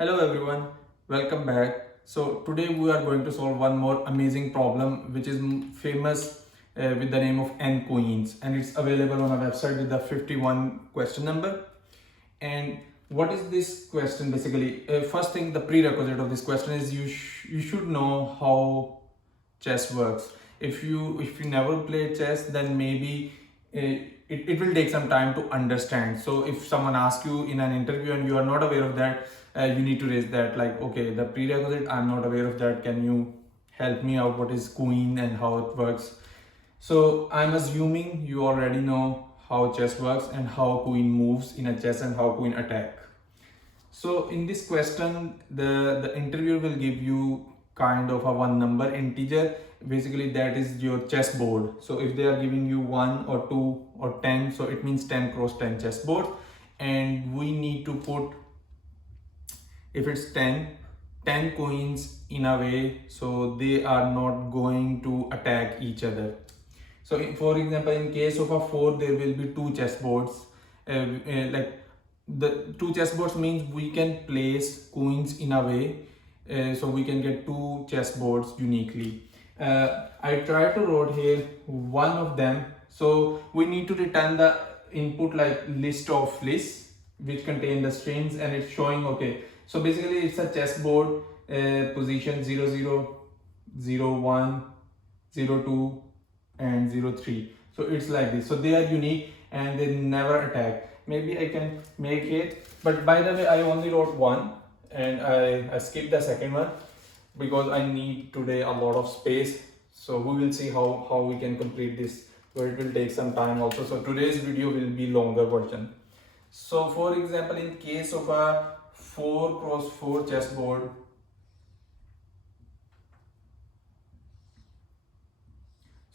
Hello everyone, welcome back. So today we are going to solve one more amazing problem which is famous with the name of n coins, and it's available on a website with the 51 question number. And what is this question basically? First thing, the prerequisite of this question is you should know how chess works. If you never play chess, then maybe it will take some time to understand. So if someone asks you in an interview and you are not aware of that, you need to raise that, like, okay, the prerequisite, I'm not aware of that, can you help me out, what is queen and how it works? So I'm assuming you already know how chess works and how queen moves in a chess and how queen attack. So in this question, the interviewer will give you kind of a one number integer. Basically, that is your chessboard. So if they are giving you 1 or 2 or 10, so it means 10 cross 10 chessboard. And we need to put, if it's 10 coins in a way so they are not going to attack each other. So for example, in case of a 4, there will be 2 chessboards. Like the 2 chessboards means we can place coins in a way so we can get 2 chessboards uniquely. I try to write here one of them. So we need to return the input like list of lists which contain the strings, and it's showing, okay, so basically it's a chessboard position 0 0 0 1 0 2 and 0 3. So it's like this. So they are unique and they never attack. Maybe I can make it, but by the way, I only wrote one and I skipped the second one because I need today a lot of space. So we will see how we can complete this, but it will take some time also. So today's video will be longer version. So for example, in case of a 4 cross 4 chessboard,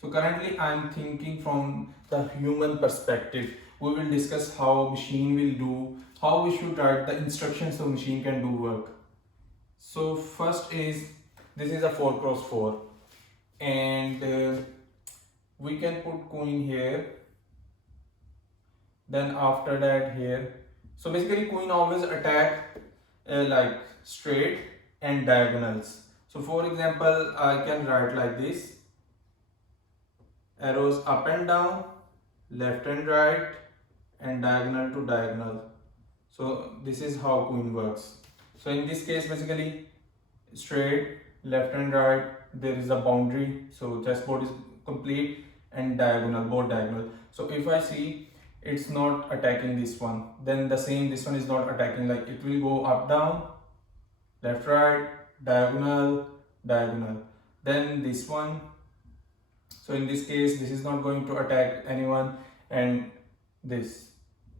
so currently I'm thinking from the human perspective. We will discuss how machine will do, how we should write the instructions so machine can do work. So first is, this is a 4 cross 4 and we can put queen here, then after that here. So basically queen always attack like straight and diagonals. So for example, I can write like this: arrows up and down, left and right, and diagonal to diagonal. So this is how queen works. So in this case, basically straight, left and right, there is a boundary, so chessboard is complete, and diagonal, both diagonal. So if I see it's not attacking this one, then the same, this one is not attacking, like it will go up down, left right, diagonal, diagonal. Then this one, so in this case this is not going to attack anyone, and this.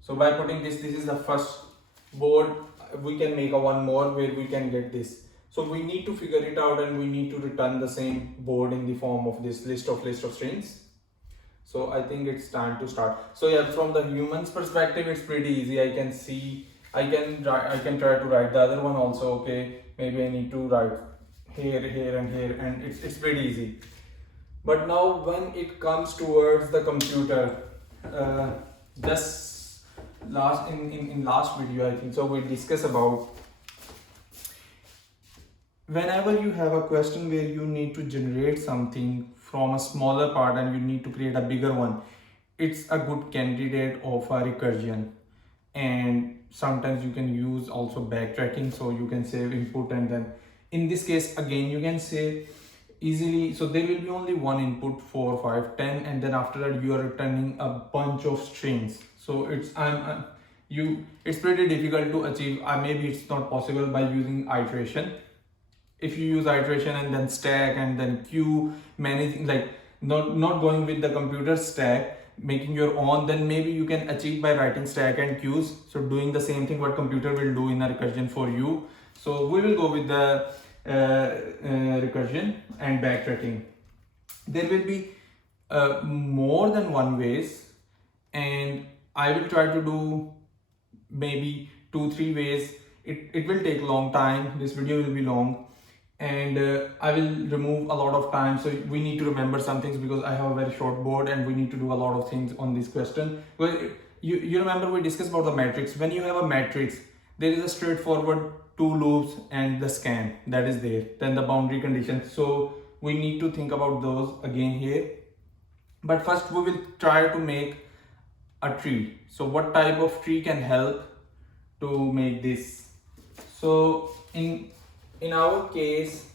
So by putting this is the first board. We can make a one more where we can get this. So we need to figure it out and we need to return the same board in the form of this list of strings. So I think it's time to start. So yeah, from the human's perspective, it's pretty easy. I can see, I can try to write the other one also. Okay, maybe I need to write here, here and here, and it's pretty easy. But now when it comes towards the computer, just last in last video, I think so, we discussed about whenever you have a question where you need to generate something from a smaller part and you need to create a bigger one, it's a good candidate of a recursion. And sometimes you can use also backtracking, so you can save input, and then in this case again you can say easily, so there will be only one input, 4 5 10, and then after that you are returning a bunch of strings. So it's it's pretty difficult to achieve. Maybe it's not possible by using iteration. If you use iteration and then stack and then queue, managing, like not going with the computer stack, making your own, then maybe you can achieve by writing stack and queues. So doing the same thing what computer will do in a recursion for you. So we will go with the recursion and backtracking. There will be more than one ways, and I will try to do maybe 2-3 ways. It will take long time. This video will be long, and I will remove a lot of time, so we need to remember some things because I have a very short board and we need to do a lot of things on this question. Well, you remember we discussed about the matrix. When you have a matrix, there is a straightforward two loops and the scan that is there, then the boundary conditions. So we need to think about those again here. But first we will try to make a tree. So what type of tree can help to make this? So in our case,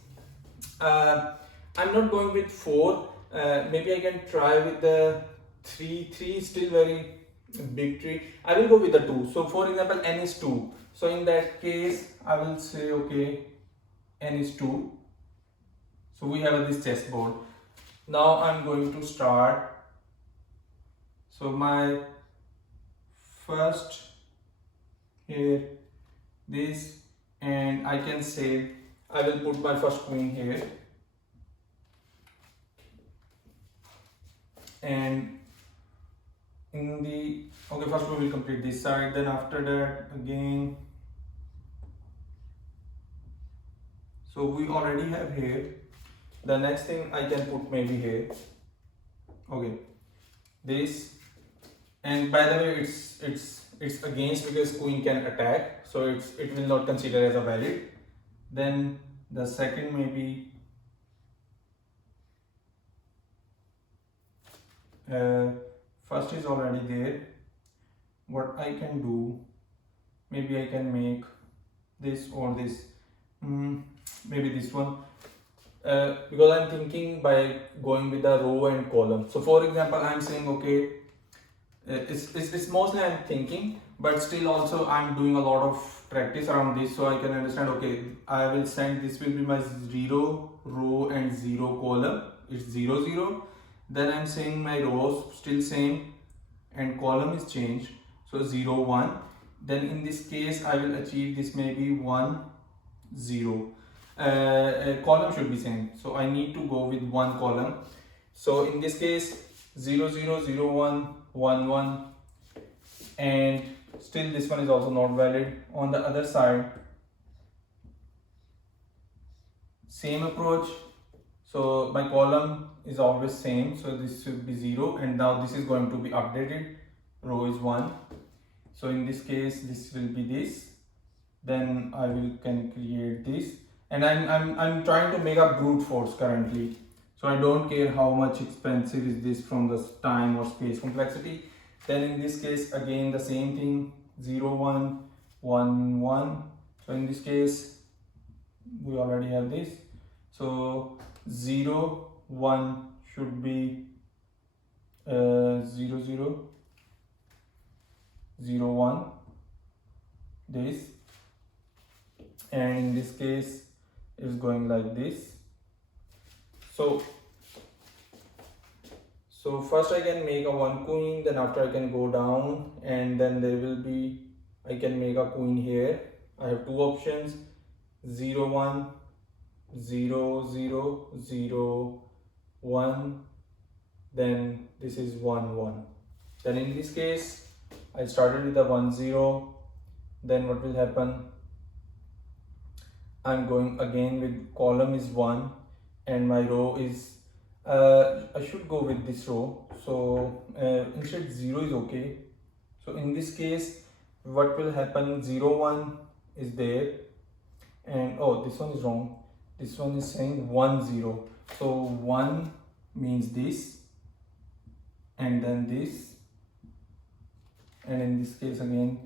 I'm not going with 4. Maybe I can try with the 3. 3 is still very big tree. I will go with the 2. So for example, n is 2. So in that case, I will say okay, n is 2. So we have this chessboard. Now I'm going to start. So my first here, this, and I can say I will put my first queen here, and in the okay, first we will complete this side, then after that again. So we already have here. The next thing I can put maybe here. Okay, this, and by the way, it's against because queen can attack, so it will not consider as a valid. Then the second maybe first is already there. What I can do, maybe I can make this or this, maybe this one, because I'm thinking by going with the row and column. So for example, I'm saying okay, it's mostly I'm thinking, but still also I'm doing a lot of practice around this, so I can understand. Okay, I will send this will be my 0 row and 0 column. It's 0 0. Then I'm saying my rows still same and column is changed, so 0 1. Then in this case I will achieve this maybe 1 0. Column should be same, so I need to go with one column. So in this case 0 0 0 1 1 1, and still this one is also not valid. On the other side, same approach. So my column is always same, so this should be 0, and now this is going to be updated. Row is 1, so in this case this will be this. Then I can create this, and I'm trying to make a brute force currently, so I don't care how much expensive is this from the time or space complexity. Then in this case again the same thing, 0 1 1 1. So in this case we already have this, so 0 1 should be 0 0 0 1, this, and in this case is going like this. So first I can make a 1 queen, then after I can go down, and then there will be, I can make a queen here. I have two options, 0 1 0 0 0 1, then this is 1 1. Then in this case I started with the 1 0. Then what will happen, I'm going again with column is 1 and my row is I should go with this row, so instead 0 is okay. So in this case what will happen, 0 1 is there, and oh, this one is wrong, this one is saying 1 0. So 1 means this, and then this, and in this case again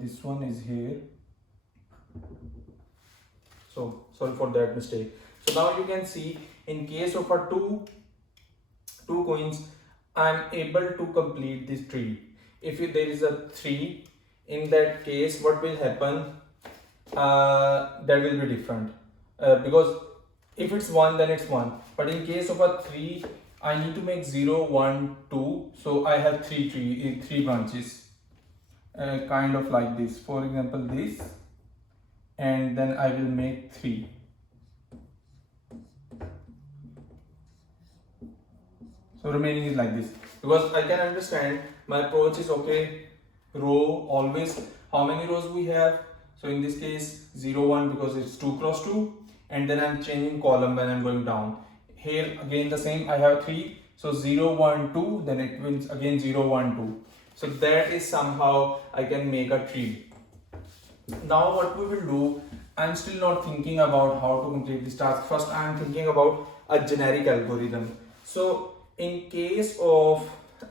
this one is here. So sorry for that mistake. So now you can see, in case of a two coins, I'm able to complete this tree. If there is a 3, in that case what will happen, that will be different, because if it's 1 then it's 1, but in case of a 3 I need to make 0 1 2, so I have three branches, kind of like this, for example this, and then I will make 3. So remaining is like this, because I can understand my approach is okay, row always, how many rows we have. So in this case 0 1 because it's 2 cross 2, and then I'm changing column when I'm going down. Here again the same, I have 3, so 0 1 2, then it means again 0 1 2. So that is somehow I can make a tree. Now what we will do, I'm still not thinking about how to complete this task. First I'm thinking about a generic algorithm. So in case of 2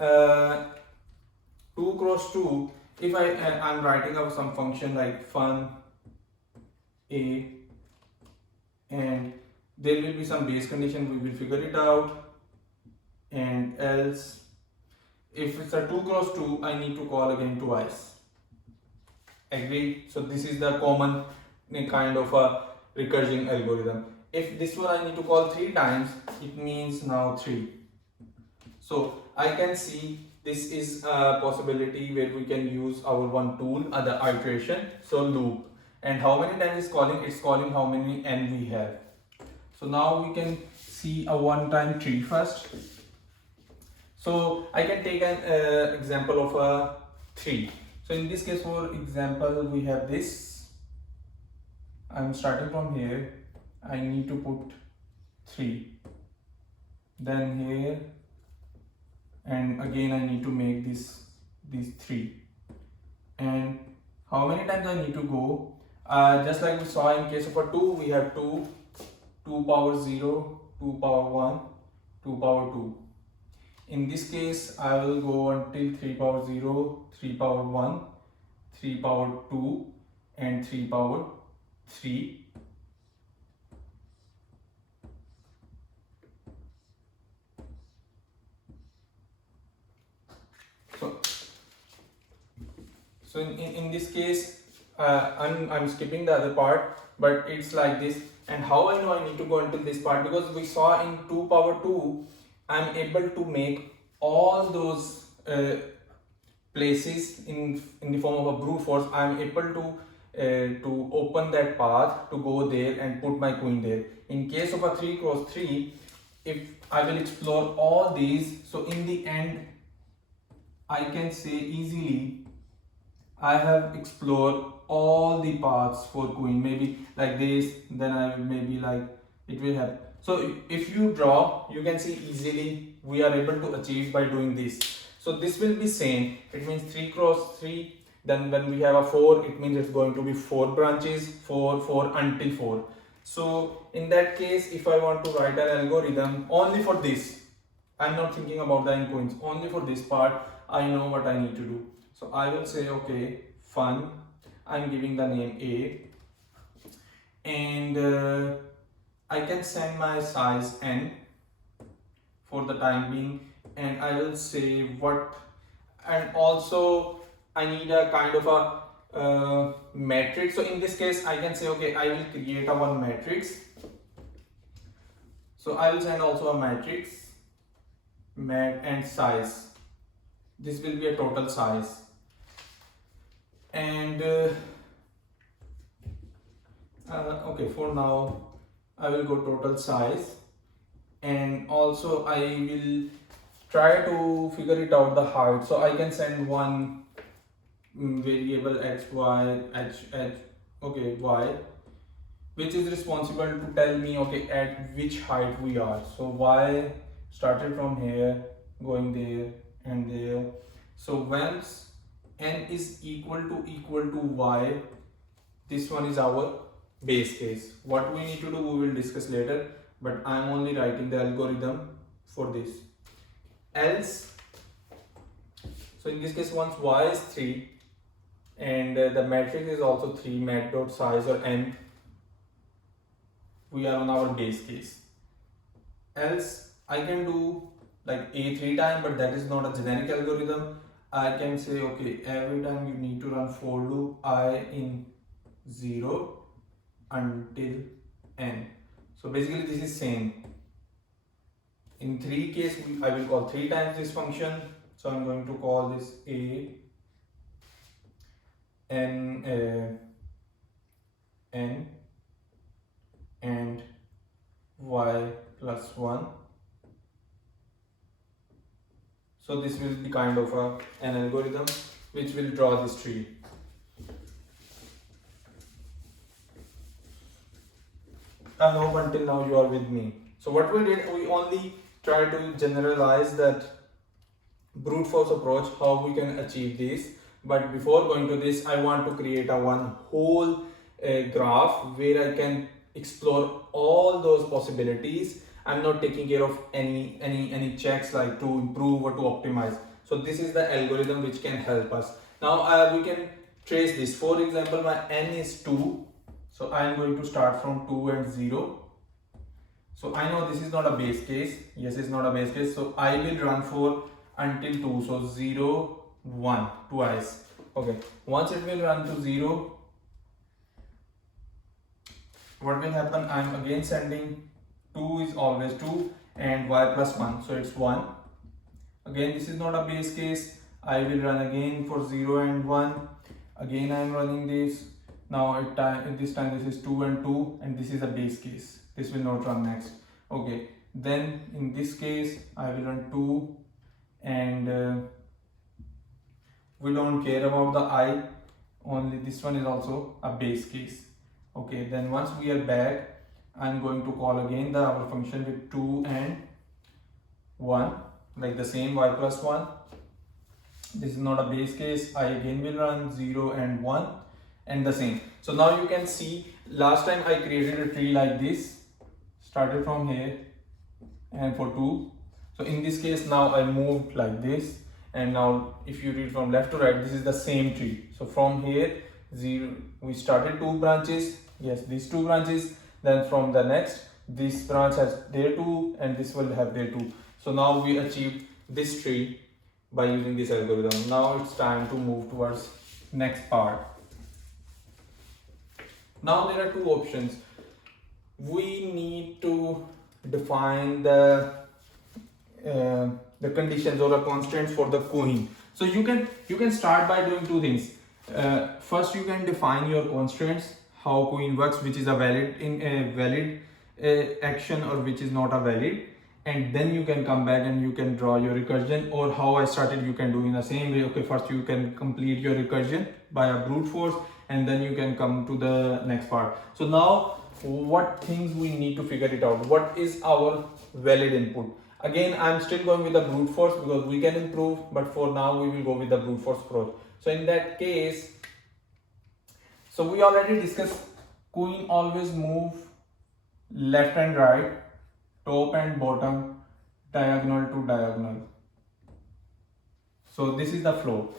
cross 2, if I'm writing out some function like fun a, and there will be some base condition, we will figure it out, and else if it's a 2 cross 2, I need to call again twice. Agree? So this is the common kind of a recursion algorithm. If this one I need to call 3 times, it means now 3. So I can see this is a possibility where we can use our one tool, the iteration, so loop. And how many times it's calling? It's calling how many n we have. So now we can see a one time tree first. So I can take an example of a 3. So in this case, for example, we have this. I'm starting from here. I need to put 3. Then here, and again I need to make these 3. And how many times I need to go? Just like we saw in case of a 2, we have 2, 2 power 0, 2 power 1, 2 power 2. In this case, I will go until 3 power 0, 3 power 1, 3 power 2, and 3 power 3. So in this case, I'm skipping the other part, but it's like this. And how I know I need to go until this part? Because we saw in 2 power 2, I'm able to make all those places in the form of a brute force. I'm able to open that path to go there and put my queen there. In case of a 3 cross 3, if I will explore all these, so in the end I can say easily I have explored all the paths for queen. Maybe like this, then I will maybe like it will happen. So if you draw, you can see easily we are able to achieve by doing this. So this will be same. It means 3 cross 3. Then when we have a 4, it means it's going to be 4 branches, 4, 4 until 4. So in that case, if I want to write an algorithm only for this, I'm not thinking about the n coins. Only for this part, I know what I need to do. So I will say, okay, fun. I'm giving the name A, and I can send my size n for the time being, and I will say what, and also I need a kind of a matrix. So in this case, I can say, okay, I will create a one matrix. So I will send also a matrix, mat and size. This will be a total size. And okay, for now I will go total size, and also I will try to figure it out the height. So I can send one variable x y okay, y, which is responsible to tell me, okay, at which height we are. So y started from here, going there and there. So once n is equal to y, this one is our base case. What we need to do, we will discuss later, but I am only writing the algorithm for this. Else, so in this case, once y is 3 and the matrix is also 3, mat dot size or n, we are on our base case. Else I can do like a 3 times, but that is not a generic algorithm. I can say, okay, every time you need to run for loop I in 0 until n. So basically this is same. In 3 case, I will call 3 times this function. So I'm going to call this a n n and y plus 1. So this will be kind of an algorithm which will draw this tree. I hope until now you are with me. So what we did, we only try to generalize that brute force approach, how we can achieve this. But before going to this, I want to create a one whole graph where I can explore all those possibilities. I'm not taking care of any checks like to improve or to optimize. So this is the algorithm which can help us. Now we can trace this. For example, my n is 2. So I am going to start from 2 and 0. So I know this is not a base case. Yes, it's not a base case. So I will run for until 2. So 0, 1 twice. Okay. Once it will run to 0, what will happen? I'm again sending 2 is always 2 and y plus 1. So it's 1. Again, this is not a base case. I will run again for 0 and 1. Again, I am running this. Now at this time this is 2 and 2 and this is a base case. This will not run next. Okay. Then in this case, I will run 2 and we don't care about the I. Only this one is also a base case. Okay. Then once we are back, I'm going to call again our function with 2 and 1, like the same y plus 1. This is not a base case. I again will run 0 and 1 and the same. So now you can see last time I created a tree like this, started from here and for 2. So in this case now I moved like this, and now if you read from left to right, this is the same tree. So from here 0, we started 2 branches. Yes, these 2 branches. Then from the next, this branch has their 2 and this will have their 2. So now we achieved this tree by using this algorithm. Now it's time to move towards next part. Now there are 2 options. We need to define the conditions or the constraints for the coin. So you can start by doing 2 things. First, you can define your constraints, how coin works, which is a valid action or which is not a valid, and then you can come back and you can draw your recursion, or how I started you can do in the same way. Okay, first you can complete your recursion by a brute force and then you can come to the next part. So now what things we need to figure it out. What is our valid input? Again, I'm still going with the brute force because we can improve, but for now we will go with the brute force approach. So in that case, so we already discussed coin always move left and right, top and bottom, diagonal to diagonal. So this is the flow.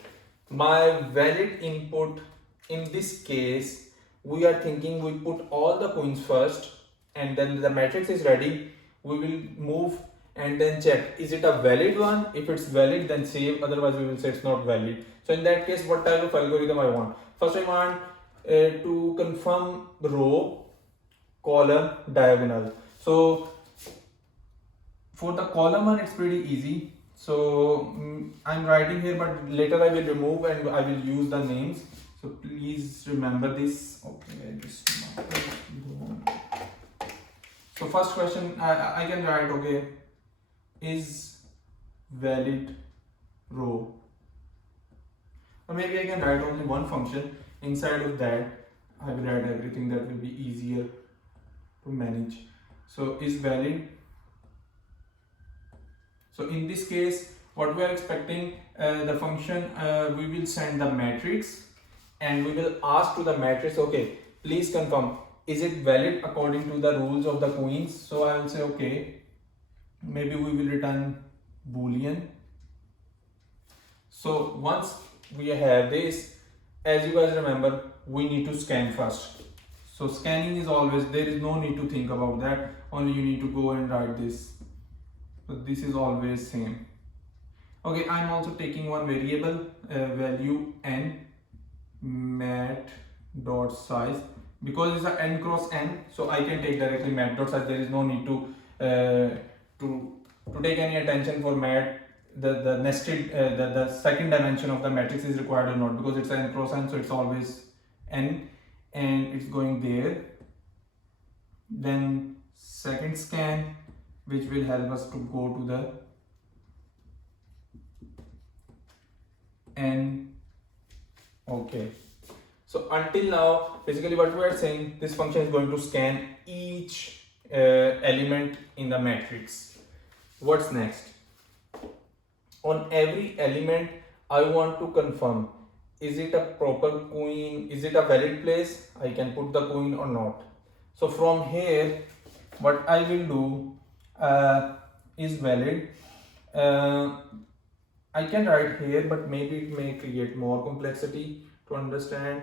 My valid input in this case, we are thinking we put all the coins first and then the matrix is ready. We will move and then check, is it a valid one? If it's valid, then save, otherwise we will say it's not valid. So in that case, what type of algorithm I want? First I want to confirm row, column, diagonal. So for the column one, it's pretty easy. So I'm writing here, but later I will remove and I will use the names. So please remember this. Okay, so first question I can write, okay, is valid row, or maybe I can write only one function. Inside of that I will write everything, that will be easier to manage. So is valid. So in this case, what we are expecting, the function, we will send the matrix and we will ask to the matrix, okay, please confirm, is it valid according to the rules of the coins? So I will say, okay, maybe we will return boolean. So once we have this, as you guys remember, we need to scan first. So scanning is always, there is no need to think about that, only you need to go and write this. So this is always same. Okay, I'm also taking one variable, value n mat dot size, because it's a n cross n, so I can take directly mat dot size. There is no need to take any attention for mat, the nested the second dimension of the matrix is required or not, because it's n cross n, so it's always n and it's going there. Then second scan, which will help us to go to the n. Okay, so until now basically what we are saying, this function is going to scan each element in the matrix. What's next? On every element I want to confirm, is it a proper queen, is it a valid place, I can put the queen or not. So from here what I will do is valid. I can write here, but maybe it may create more complexity to understand.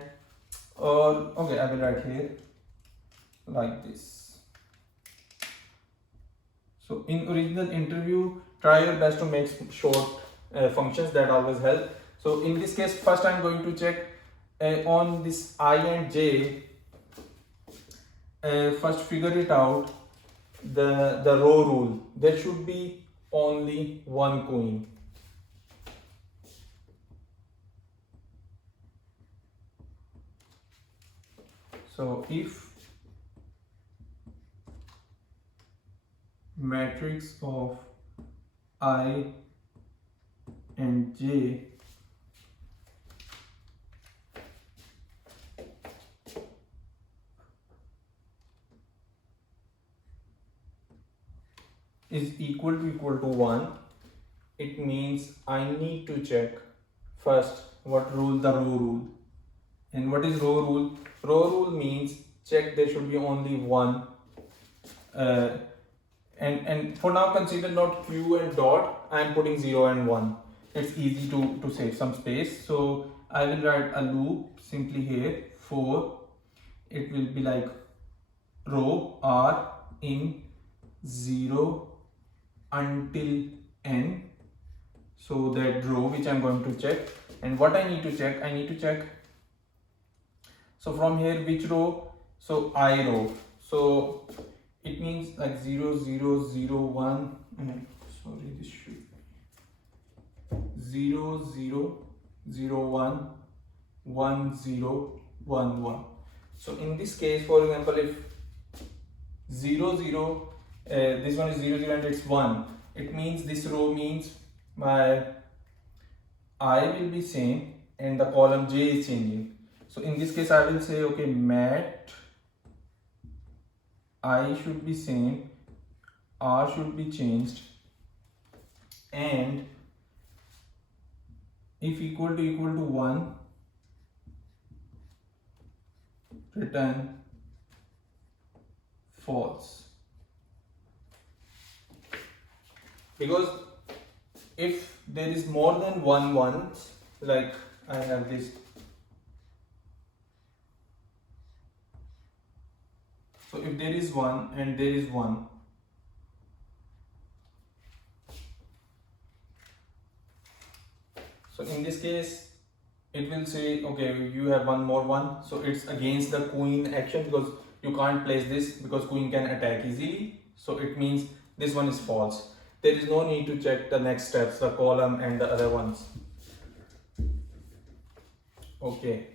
Or okay, I will write here like this. So in original interview, try your best to make short functions, that always help. So in this case, first I'm going to check on this I and J. First figure it out, the row rule. There should be only one queen. So if matrix of I and J is equal to 1, it means I need to check first what rule, the row rule. And what is row rule? Row rule means check there should be only one. And for now consider not q and dot, I am putting 0 and 1. It's easy to save some space. So I will write a loop simply here for, it will be like row r in 0 until n. So that row which I'm going to check. And what I need to check, so from here which row? So I row. So it means like 0 0 0 1, sorry, this should 0 0 0 1 1 0 1 1. So in this case, for example, if 0 0 this one is 0 0 and it's 1, it means this row means my I will be same and the column J is changing. So in this case I will say okay, mat I should be same, R should be changed, and if equal to 1, return false. Because if there is more than one ones, like I have this, so if there is 1 and there is 1, so in this case it will say okay, you have one more 1, so it's against the queen action because you can't place this because queen can attack easily. So it means this one is false. There is no need to check the next steps, the column and the other ones. Okay.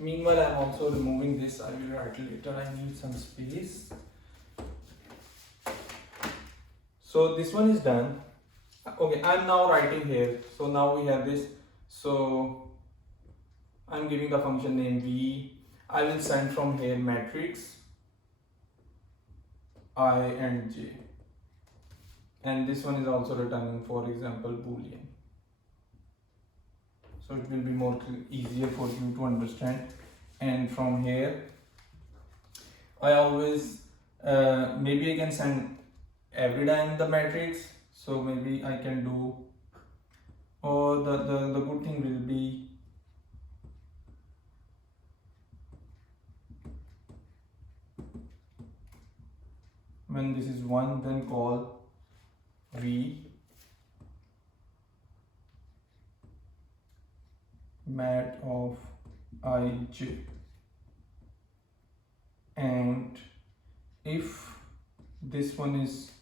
Meanwhile, I am also removing this. I will write later. I need some space. So this one is done. Okay, I am now writing here. So now we have this. So I am giving the function name v. I will send from here matrix I and j. And this one is also returning, for example, boolean. So it will be more easier for you to understand. And from here I always maybe I can send every time the matrix, so maybe I can do, or the good thing will be when this is 1, then call v mat of ij, and if this one is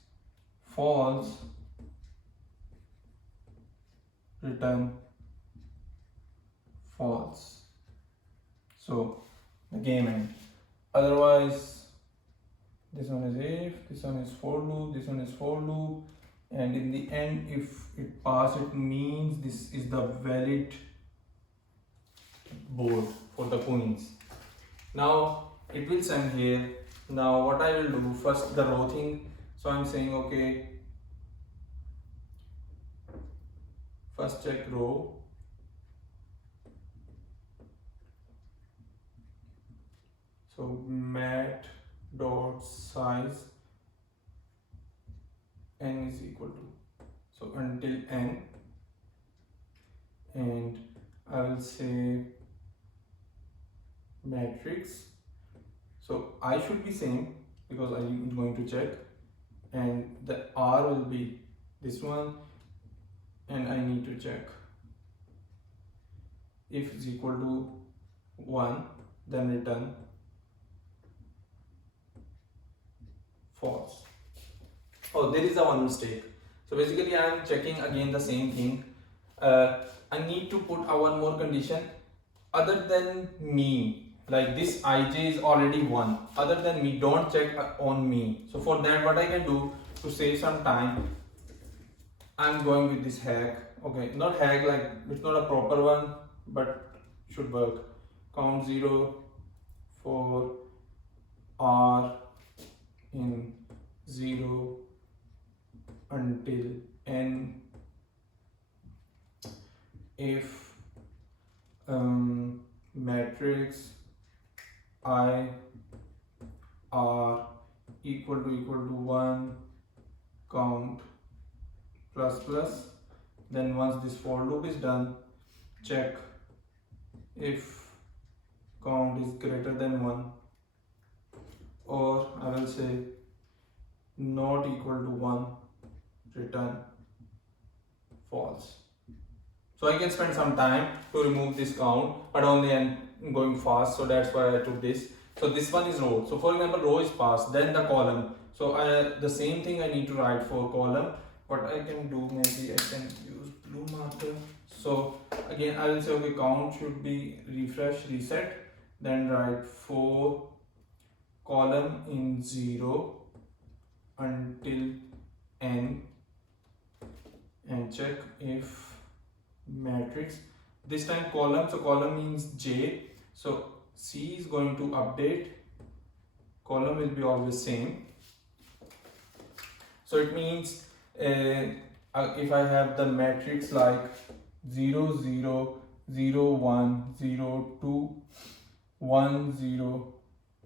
false, return false. So the game ends. Otherwise, this one is if, this one is for loop, this one is for loop, and in the end if it pass, it means this is the valid board for the queens. Now it will send here. Now what I will do, first the row thing. So I'm saying okay, first check row, So mat dot size n is equal to, so until n, and I will say matrix, so I should be same because I am going to check, and the r will be this one, and I need to check if is equal to 1, then return false. Oh, there is a one mistake. So basically I am checking again the same thing. I need to put a one more condition other than me, like this ij is already 1, other than me, don't check on me. So for that, what I can do to save some time, I'm going with this hack. Okay, not hack, like it's not a proper one, but should work. Count 0 for r in 0 until n if matrix I r equal to 1, count plus plus. Then once this for loop is done, check if count is greater than 1, or I will say not equal to 1, return false. So I can spend some time to remove this count, but only I'm going fast, so that's why I took this. So this one is row. So for example, row is passed, then the column. So the same thing I need to write for column. What I can do, maybe I can use blue marker. So again, I will say, okay, count should be refresh, reset, then write for column in 0 until n, and check if matrix, this time column, so column means j, so c is going to update, column will be always same. So it means if I have the matrix like 0 0 0 1 0 2 1 0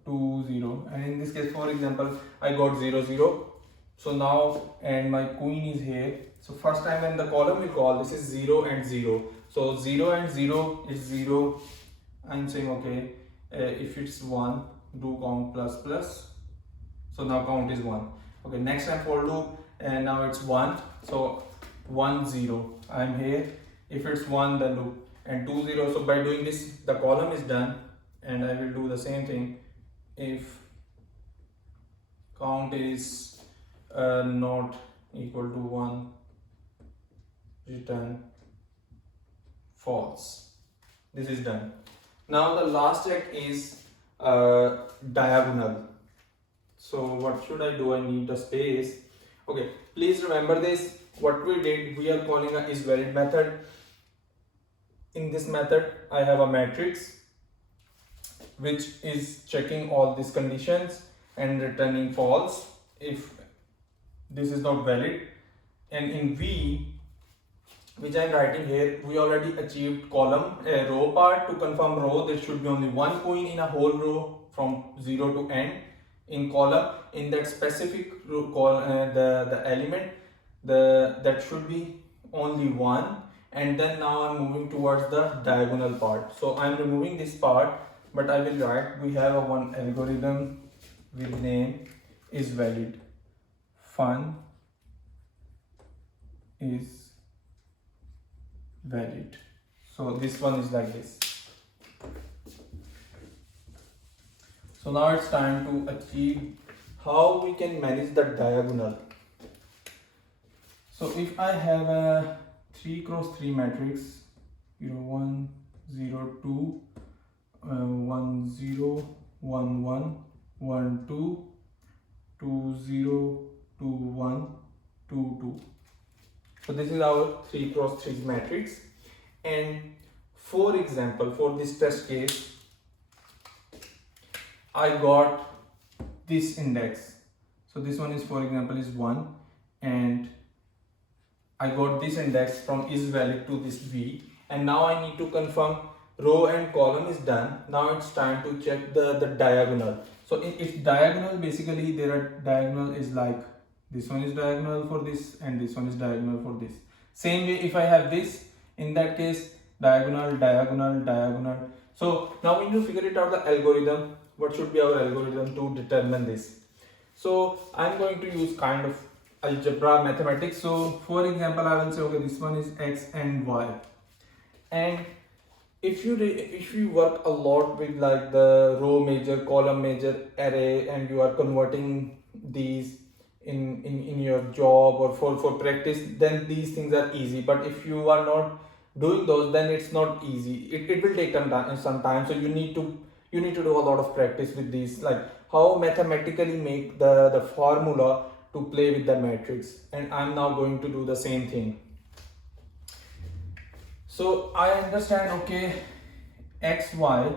2 0, and in this case, for example, I got 0 0. So now, and my queen is here. So first time when the column will call, this is 0 and 0. So 0 and 0 is 0. I'm saying, okay, if it's 1, do count plus plus. So now count is 1. Okay, next time for loop, and now it's 1. So 1 0. I'm here. If it's 1, the loop, and 2 0. So by doing this, the column is done, and I will do the same thing. If count is not equal to 1, return false. This is done. Now the last check is diagonal. So what should I do? I need a space. Okay, please remember this. What we did, we are calling a is valid method. In this method, I have a matrix which is checking all these conditions and returning false if this is not valid. And in V, which I am writing here, we already achieved column, row part. To confirm row, there should be only one queen in a whole row from 0 to n. In column, in that specific row, the element, that should be only one. And then now I'm moving towards the diagonal part. So I'm removing this part, but I will write, we have a one algorithm with name is valid, fun is valid. So this one is like this. So now it's time to achieve how we can manage the diagonal. So if I have a 3 cross 3 matrix, 0 1 0 2 1 0 1 1 1 2 2 0 2 1 2 2. So this is our 3 cross 3 matrix. And for example, for this test case, I got this index. So this one is, for example, is 1, and I got this index from is valid to this V, and now I need to confirm row and column is done. Now it's time to check the diagonal. So if diagonal, basically there are diagonal is like this one is diagonal for this and this one is diagonal for this. Same way if I have this, in that case diagonal, diagonal, diagonal. So now we need to figure it out the algorithm. What should be our algorithm to determine this? So I'm going to use kind of algebra mathematics. So for example, I will say okay, this one is x and y, and if you work a lot with like the row major, column major array, and you are converting these in your job or for practice, then these things are easy. But if you are not doing those, then it's not easy. It will take some time. So you need to do a lot of practice with these, like how mathematically make the formula to play with the matrix. And I'm now going to do the same thing. So I understand, okay, x, y.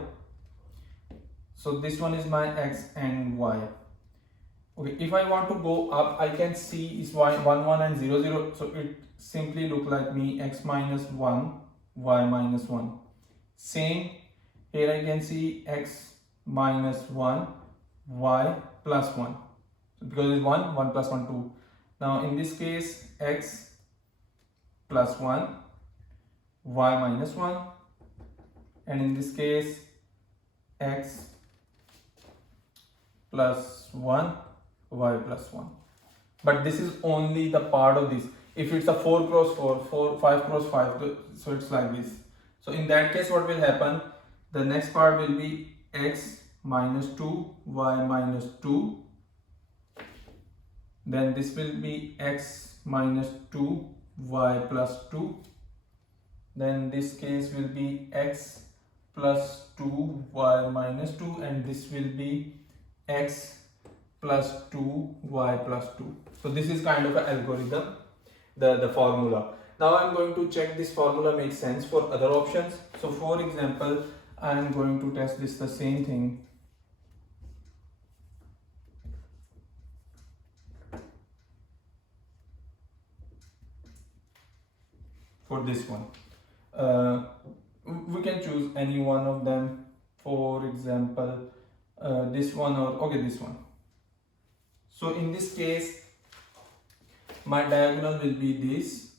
So this one is my x and y. Okay, if I want to go up, I can see is y 1 1 and 0 0. So it simply look like me x minus 1, y minus 1. Same here, I can see x minus 1, y plus 1. So because it's 1, 1 plus 1, 2. Now in this case, x plus 1, y minus 1, and in this case x plus 1, y plus 1. But this is only the part of this. If it's a 4 cross 4, 5 cross 5, so it's like this. So in that case, what will happen? The next part will be x minus 2, y minus 2. Then this will be x minus 2, y plus 2. Then this case will be x plus 2, y minus 2, and this will be x plus 2, y plus 2. So this is kind of an algorithm, the formula. Now I'm going to check this formula makes sense for other options. So for example, I'm going to test this the same thing. For this one, we can choose any one of them. For example, this one, or okay, this one. So in this case, my diagonal will be this.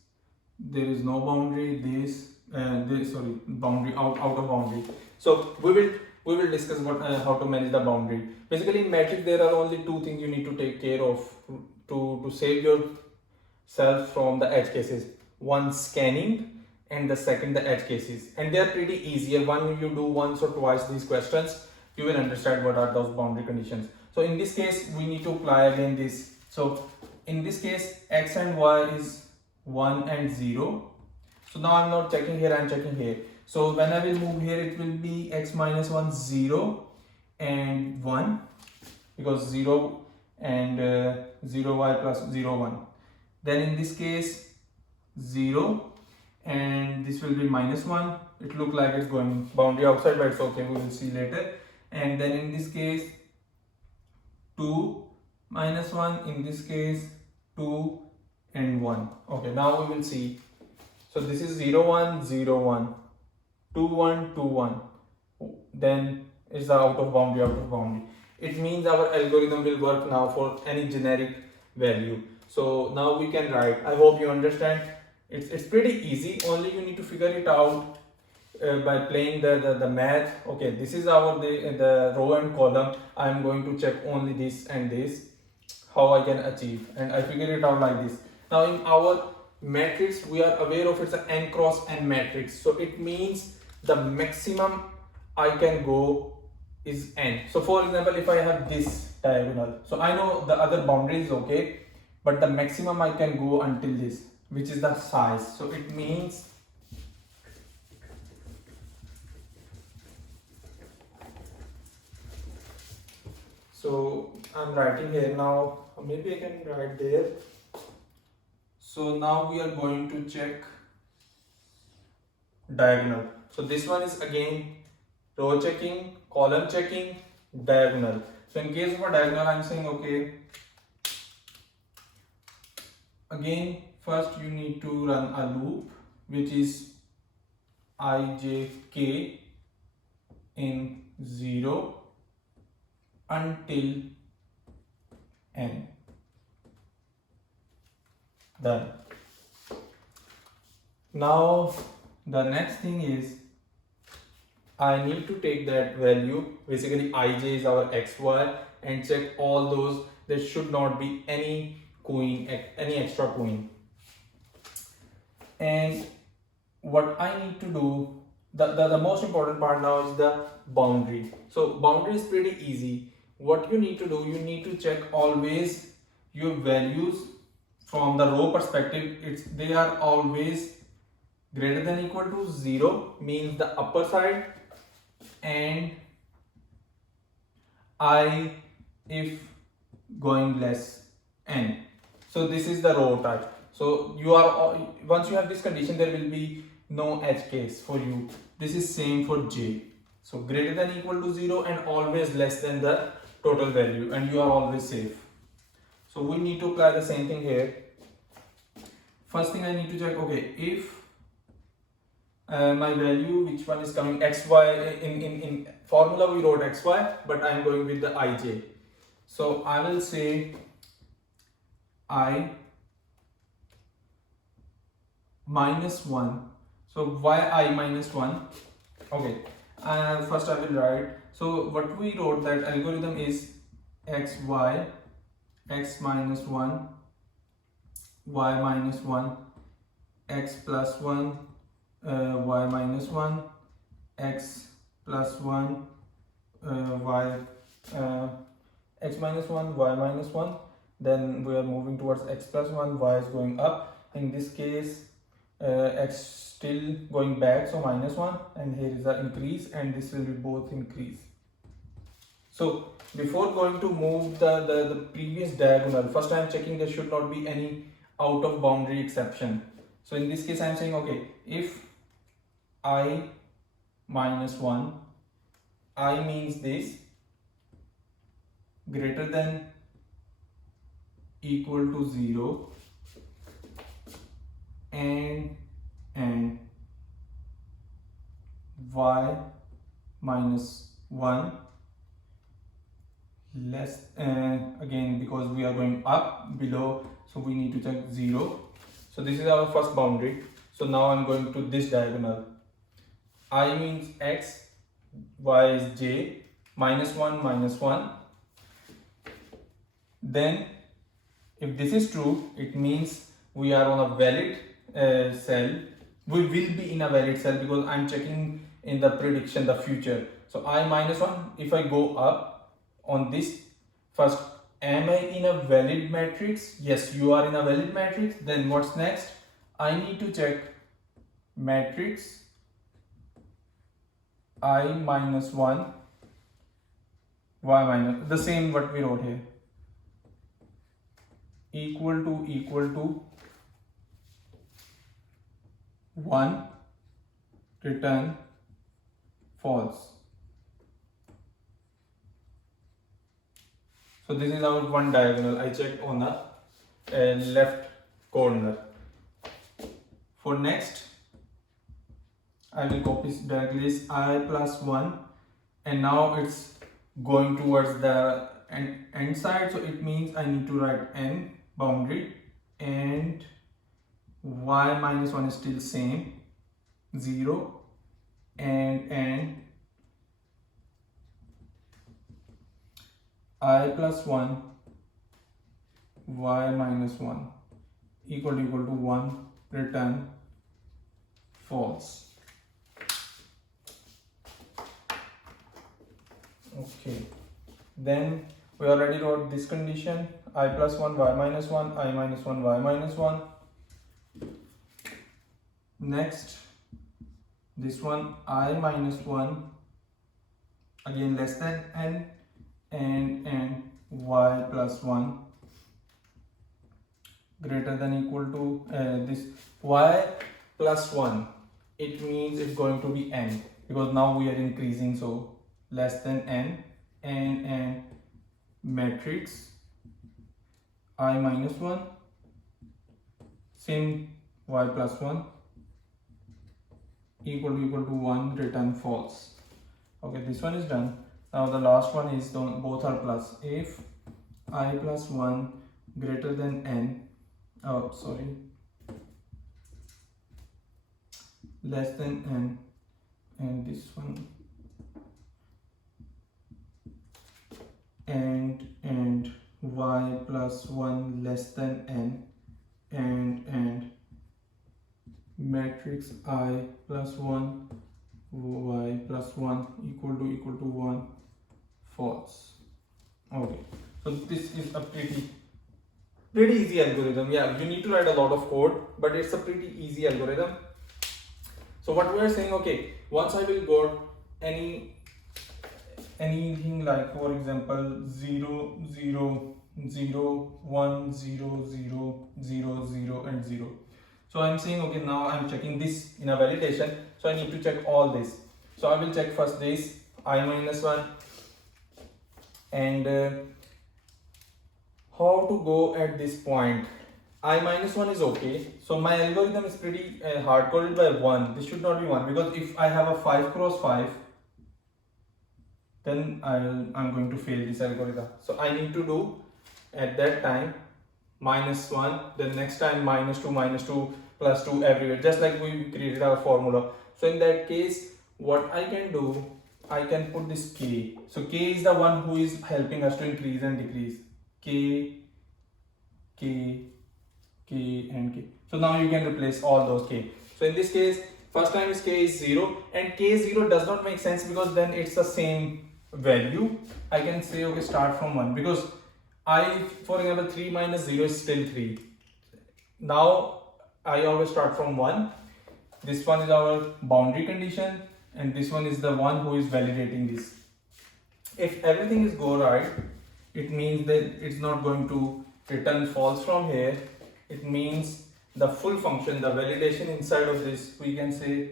There is no boundary. This boundary out of boundary. So we will discuss what how to manage the boundary. Basically, in matrix there are only two things you need to take care of to save yourself from the edge cases. One, scanning, and the second, the edge cases, and they are pretty easier. One, you do once or twice these questions, you will understand what are those boundary conditions. So in this case, we need to apply again this. So in this case, x and y is 1 and 0. So now I'm not checking here, I'm checking here. So when I will move here, it will be x minus 1, 0 and 1, because 0 and 0y plus 0, 1. Then in this case, 0, and this will be minus 1. It look like it's going boundary outside, but it's okay, we will see later. And then in this case, 2 minus 1, in this case 2 and 1. Okay, now we will see. So this is 0 1 0 1, 2 1 2 1. Then it's the out of boundary. It means our algorithm will work now for any generic value. So now we can write. I hope you understand. It's pretty easy. Only you need to figure it out by playing the math. Okay, this is our the row and column. I am going to check only this and this, how I can achieve, and I figure it out like this. Now in our matrix, we are aware of it's an n cross n matrix. So it means the maximum I can go is n. So for example, if I have this diagonal, so I know the other boundary is okay, but the maximum I can go until this, which is the size. So it means so I'm writing here now, or maybe I can write there. So now we are going to check diagonal. So this one is again row checking, column checking, diagonal. So in case of a diagonal, I'm saying okay, again first you need to run a loop which is ijk in 0 until n. Done. Now the next thing is I need to take that value, basically ij is our xy, and check all those. There should not be any extra coin. And what I need to do, the most important part now is the boundary. So boundary is pretty easy. What you need to do, you need to check always your values from the row perspective. They are always greater than equal to 0, means the upper side, and I if going less n. So this is the row type. So you are, once you have this condition, there will be no edge case for you. This is same for j. So greater than equal to 0 and always less than the total value, and you are always safe. So we need to apply the same thing here. First thing I need to check, okay, if my value, which one is coming, xy, in formula we wrote xy, but I am going with the ij. So I will say I minus 1. So why I minus 1? Okay, first I will write. So what we wrote, that algorithm is xy, x minus 1, y minus 1, x plus 1, y minus 1, x plus 1, y, x minus 1, y minus 1. Then we are moving towards x plus 1, y is going up. In this case, x still going back, so minus 1, and here is the increase, and this will be both increase. So before going to move the previous diagonal, first I am checking there should not be any out of boundary exception. So in this case I am saying, okay, if I minus 1, I means this, greater than equal to 0, and y minus 1 less, again because we are going up below, so we need to check 0. So this is our first boundary. So now I'm going to this diagonal. I means x, y is j, minus 1 minus 1. Then if this is true, it means we are on a valid cell. We will be in a valid cell because I'm checking in the prediction the future. So I minus 1, if I go up on this, first, am I in a valid matrix? Yes, you are in a valid matrix. Then what's next? I need to check matrix I minus 1, y minus, the same what we wrote here, equal to 1, return false. So this is our one diagonal. I checked on the left corner. For next, I will copy directly I plus 1, and now it's going towards the end side, so it means I need to write n boundary, and y minus 1 is still same, 0, and I plus 1, y minus 1 equal to 1, return false. Okay, then we already wrote this condition, I plus 1, y minus 1, I minus 1, y minus 1. Next, this one, I minus 1, again less than n, and y plus 1 greater than equal to this y plus 1, it means it's going to be n, because now we are increasing, so less than n, and matrix I minus 1, same y plus 1 equal to 1, return false. Okay, this one is done. Now the last one is both are plus. If I plus 1 greater than n, oh sorry, less than n, and this one, and y plus 1 less than n, and matrix I plus 1 y plus 1 equal to 1 false. Okay, so this is a pretty easy algorithm. Yeah, you need to write a lot of code, but it's a pretty easy algorithm. So what we are saying, okay, once I will go anything like, for example, 0 0 0 1 0 0 0 0 and 0. So I'm saying, okay, now I'm checking this in a validation, so I need to check all this. So I will check first this I minus 1, and how to go at this point. I minus 1 is okay, so my algorithm is pretty hard coded by 1. This should not be 1, because if I have a 5 cross 5, then I'm going to fail this algorithm. So I need to do at that time minus 1, then next time minus 2 plus 2 everywhere, just like we created our formula. So in that case, what I can do, I can put this k. So k is the one who is helping us to increase and decrease. K, k, k and k. So now you can replace all those k. So in this case, first time is k is 0, and k0 does not make sense because then it's the same value. I can say, okay, start from 1, because for example, 3 minus 0 is still 3. Now I always start from 1. This one is our boundary condition, and this one is the one who is validating this. If everything is go right, it means that it's not going to return false from here. It means the full function, the validation inside of this, we can say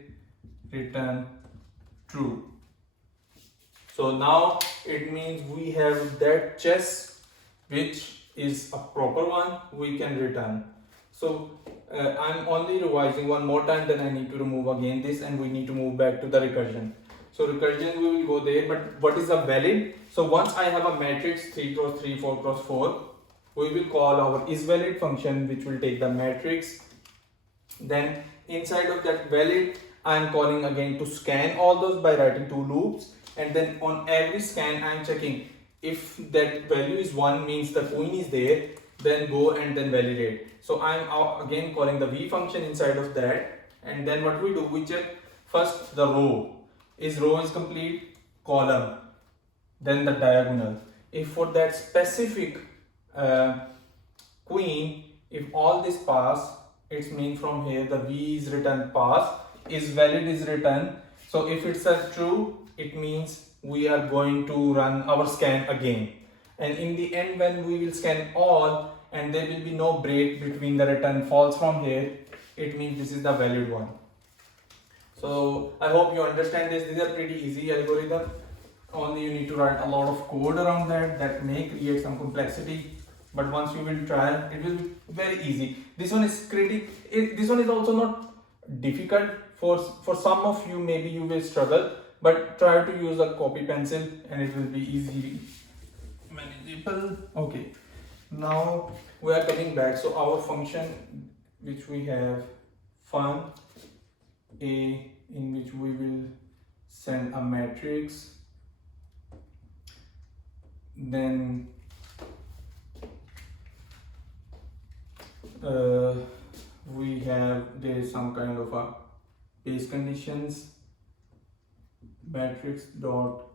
return true. So now it means we have that chess which is a proper one, we can return. So I'm only revising one more time, then I need to remove again this, and we need to move back to the recursion. So recursion, we will go there, but what is a valid? So once I have a matrix 3 cross 3, 4 cross 4, we will call our isValid function, which will take the matrix. Then inside of that valid, I am calling again to scan all those by writing 2 loops, and then on every scan I am checking if that value is 1, means the queen is there, then go and then validate. So I am again calling the v function inside of that, and then what we do, we check first the row is complete, column, then the diagonal. If for that specific queen, if all this pass, it's mean from here the v is written pass, isValid is written. So if it's a true, it means we are going to run our scan again, and in the end when we will scan all and there will be no break between the return false from here, it means this is the valid one. So I hope you understand this. These are pretty easy algorithm, only you need to write a lot of code around that may create some complexity, but once you will try, it will be very easy. This one is this one is also not difficult. For some of you, maybe you will struggle, but try to use a copy pencil and it will be easy manageable. Okay, now we are coming back. So our function which we have fun a, in which we will send a matrix, then we have there some kind of a base conditions, matrix dot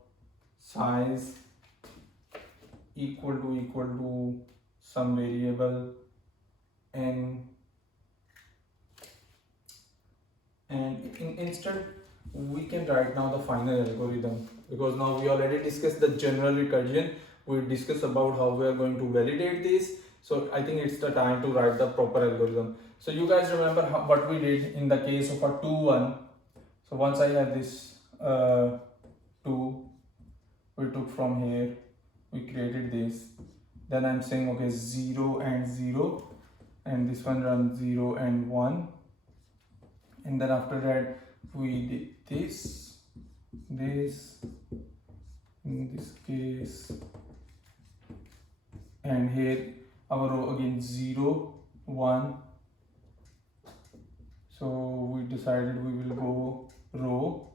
size equal to some variable n, and instead we can write now the final algorithm, because now we already discussed the general recursion, we discussed about how we are going to validate this. So I think it's the time to write the proper algorithm. So you guys remember what we did in the case of a 2 1. So once I have this 2, we took from here, we created this, then I'm saying okay 0 and 0, and this one runs 0 and 1, and then after that we did this, this, in this case, and here our row again 0 1. So we decided we will go row,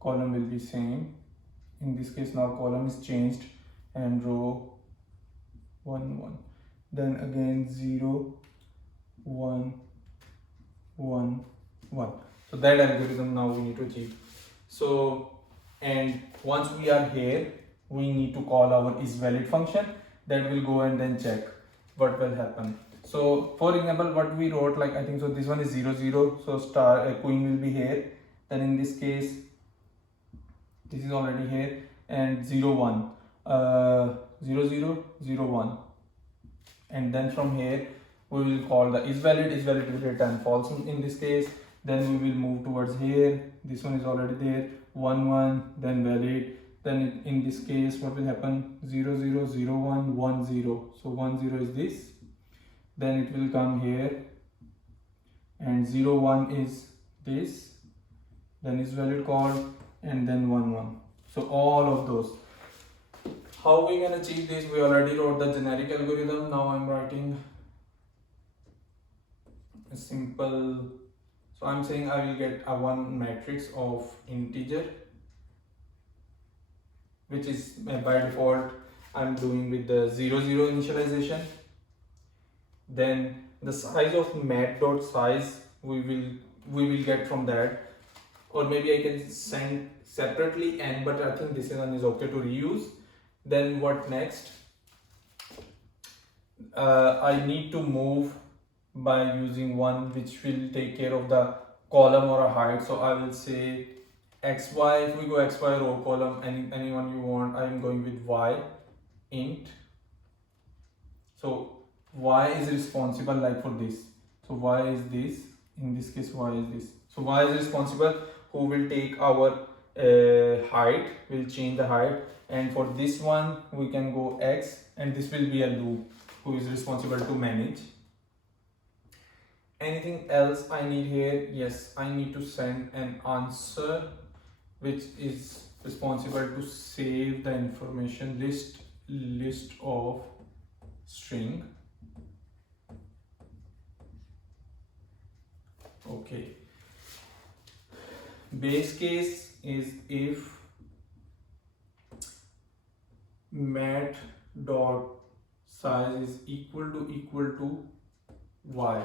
column will be same. In this case now column is changed and row 1 1, then again 0 1 1 1. So that algorithm now we need to achieve. So, and once we are here, we need to call our isValid function that will go and then check what will happen. So for example, what we wrote, like I think so this one is 0 0, so star queen will be here, then in this case this is already here, and 0 1 0 0 0 1, and then from here we will call the isValid will return false in this case. Then we will move towards here, this one is already there, 1 1, then valid, then in this case what will happen, 0 0 0 1 1 0, so 1 0 is this, then it will come here, and 0 1 is this, then isValid called, and then 1 1. So all of those. How we can achieve this? We already wrote the generic algorithm. Now I'm writing a simple. So I'm saying I will get a one matrix of integer, which is by default I'm doing with the 0 0 initialization. Then the size of mat.size we will get from that, or maybe I can send separately, and but I think this one is okay to reuse. Then what next? I need to move by using one which will take care of the column or a height. So I will say xy. If we go xy row column, anyone you want, I am going with y int. So y is responsible like for this. So y is this. In this case, y is this. So y is responsible, who will take our height, will change the height, and for this one we can go x, and this will be a loop who is responsible to manage. Anything else I need here? Yes, I need to send an answer which is responsible to save the information list of string. Okay, base case is if mat dot size is equal to y.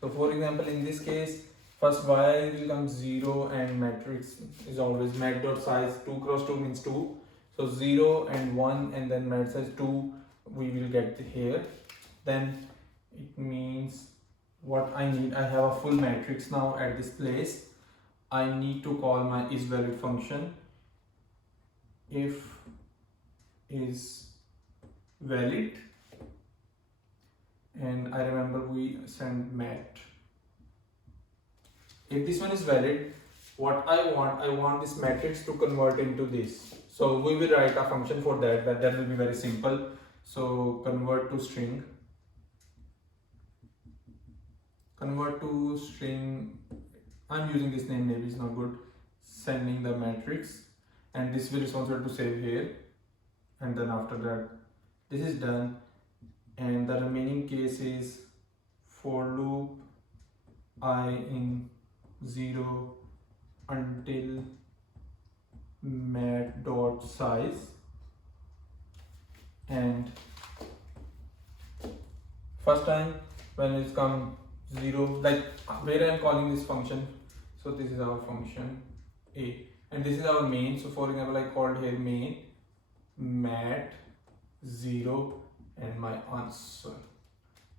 So for example, in this case, first y will come 0, and matrix is always mat dot size 2 cross 2 means 2. So 0 and 1, and then mat size 2 we will get here. Then it means what I need, I have a full matrix now at this place. I need to call my isValid function. If is valid, and I remember we send mat. If this one is valid, what I want this matrix to convert into this. So we will write a function for that will be very simple. So convert to string, I'm using this name, maybe it's not good, sending the matrix, and this will be responsible to save here, and then after that this is done, and the remaining case is for loop I in 0 until mat dot size, and first time when it's come 0, like where I am calling this function. So this is our function A, and this is our main. So for example, I called here main mat 0 and my answer.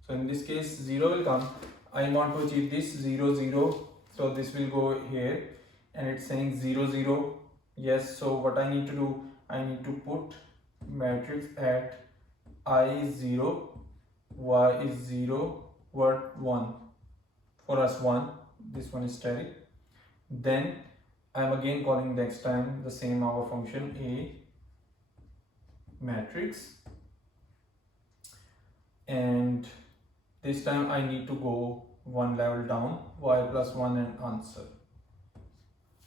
So in this case 0 will come. I want to achieve this 0 0, so this will go here, and it's saying 0 0. Yes, so what I need to do, I need to put matrix at I is 0, y is 0, what 1, for us 1, this one is static. Then I am again calling next time the same our function A matrix, and this time I need to go one level down, y plus 1 and answer.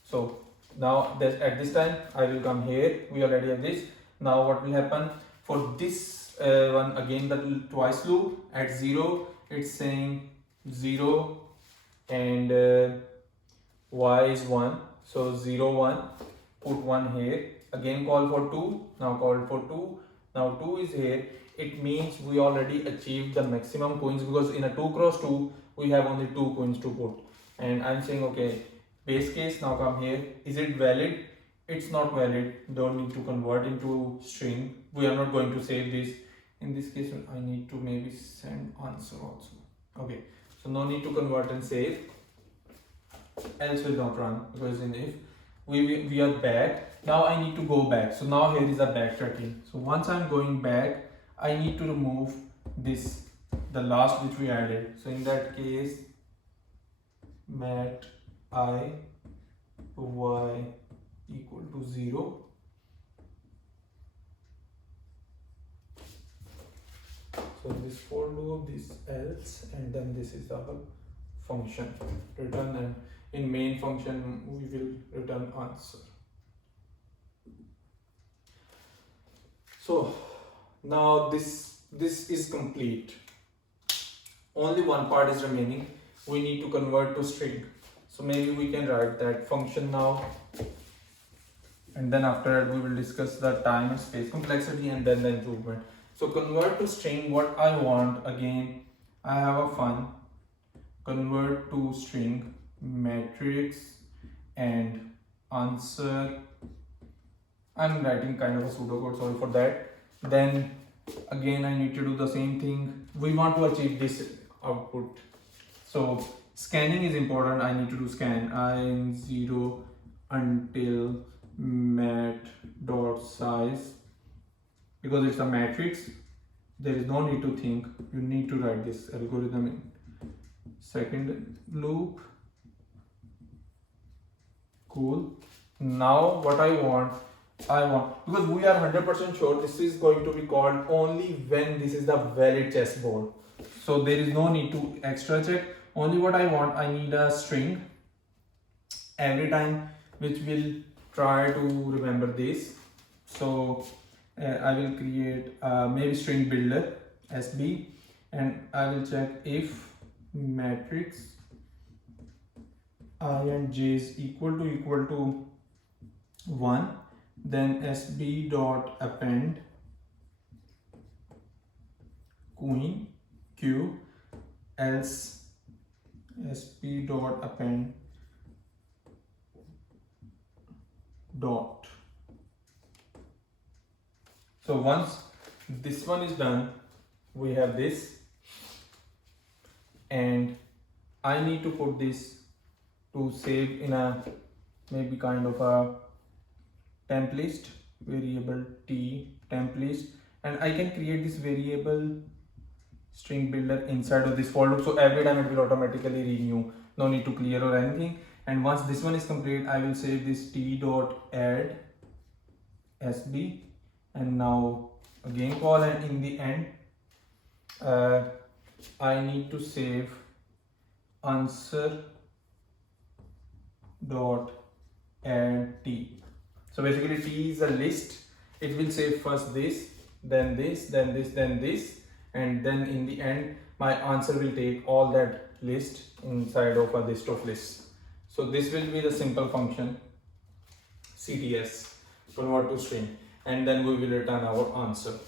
So Now at this time I will come here, we already have this. Now what will happen for this one, again the twice loop at 0, it's saying 0 and y is 1, so 0 1, put 1 here, again call for 2, now call for 2, now 2 is here. It means we already achieved the maximum coins, because in a 2 cross 2 we have only 2 coins to put. And I'm saying okay, base case, now come here, is it valid? It's not valid, don't need to convert into string, we are not going to save this. In this case I need to maybe send answer also. Okay, so no need to convert and save, else will not run, because in if we are back. Now I need to go back, so now here is a backtracking. So once I'm going back, I need to remove this, the last which we added. So in that case, mat I y equal to 0. So this for loop, this else, and then this is the function return, and in main function we will return answer. So now this is complete. Only one part is remaining. We need to convert to string. So maybe we can write that function now, and then after that we will discuss the time and space complexity and then the improvement. So convert to string, what I want, again I have a fun, convert to string matrix and answer. I'm writing kind of a pseudocode, sorry for that. Then again I need to do the same thing. We want to achieve this output, so scanning is important. I need to do scan in 0 until mat dot size, because it's a matrix, there is no need to think, you need to write this algorithm in second loop. Cool. Now what I want, because we are 100% sure this is going to be called only when this is the valid chessboard, so there is no need to extra check. Only what I want, I need a string every time, which will try to remember this. So I will create maybe string builder SB, and I will check if matrix I and j is equal to 1, then SB dot append queen q, else SB dot append dot. So once this one is done, we have this, and I need to put this to save in a maybe kind of a temp list, variable t temp list, and I can create this variable string builder inside of this for loop, so every time it will automatically renew, no need to clear or anything. And once this one is complete, I will save this t dot add sb, and now again call, and in the end I need to save answer dot add t. So basically t is a list, it will save first this, then this, then this, then this, and then in the end my answer will take all that list inside of a list of lists. So this will be the simple function CTS, convert to string, and then we will return our answer.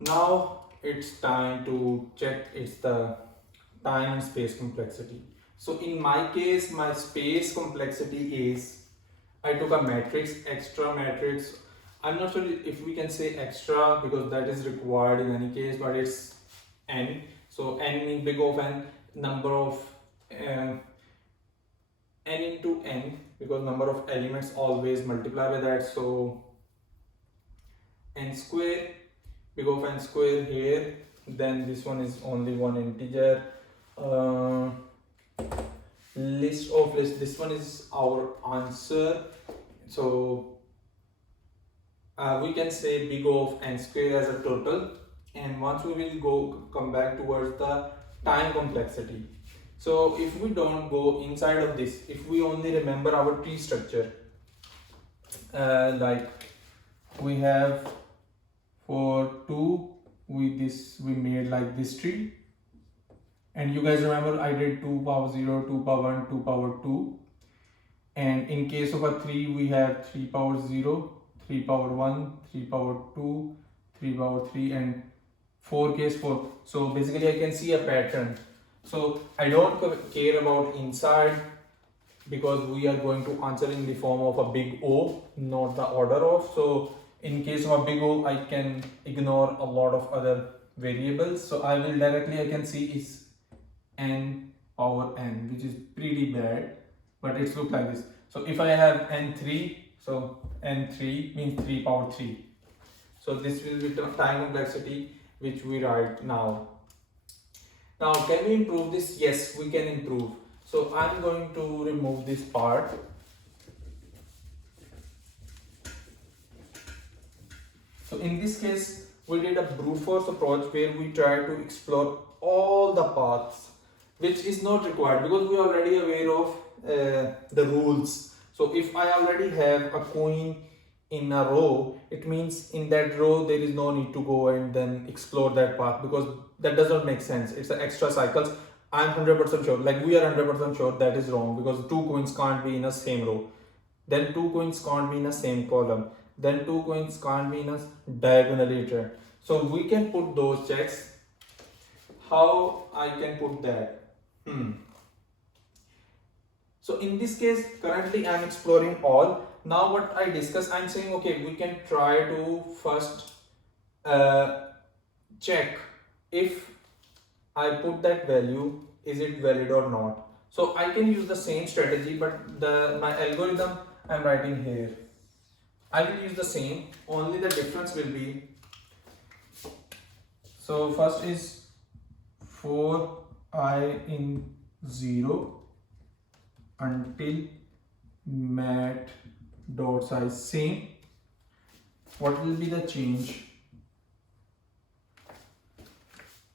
Now it's time to check it's the time and space complexity. So in my case, my space complexity is, I took a matrix, extra matrix. I'm not sure if we can say extra because that is required in any case, but it's n. So n means big of n, number of n into n, because number of elements always multiply by that. So n square, big of n square here, then this one is only one integer. List of list, this one is our answer. So we can say big of n square as a total, and once we will come back towards the time complexity. So if we don't go inside of this, if we only remember our tree structure, like we have for 2, we made like this tree, and you guys remember I did 2 power 0, 2 power 1, 2 power 2, and in case of a 3 we have 3 power 0, 3 power 1, 3 power 2, 3 power 3, and 4 case 4. So basically I can see a pattern. So I don't care about inside, because we are going to answer in the form of a big O, not the order of. So in case of a big O, I can ignore a lot of other variables. So I will directly, I can see is n power n, which is pretty bad, but it's look like this. So if I have n3, so n3 means 3 power 3. So this will be the time complexity which we write now. Now can we improve this? Yes, we can improve. So I'm going to remove this part. So in this case, we did a brute force approach where we try to explore all the paths, which is not required because we are already aware of the rules. So if I already have a coin in a row, it means in that row there is no need to go and then explore that path, because that does not make sense. It's an extra cycles. I'm 100% sure, like we are 100% sure that is wrong, because 2 coins can't be in a same row, then 2 coins can't be in a same column, then 2 coins can't be in a diagonally track. So we can put those checks. How I can put that? So in this case, currently I'm exploring all. Now what I discuss, I'm saying, okay, we can try to first check if I put that value, is it valid or not. So I can use the same strategy, but my algorithm I'm writing here, I will use the same, only the difference will be, so first is for I in 0 until mat dot size same. What will be the change?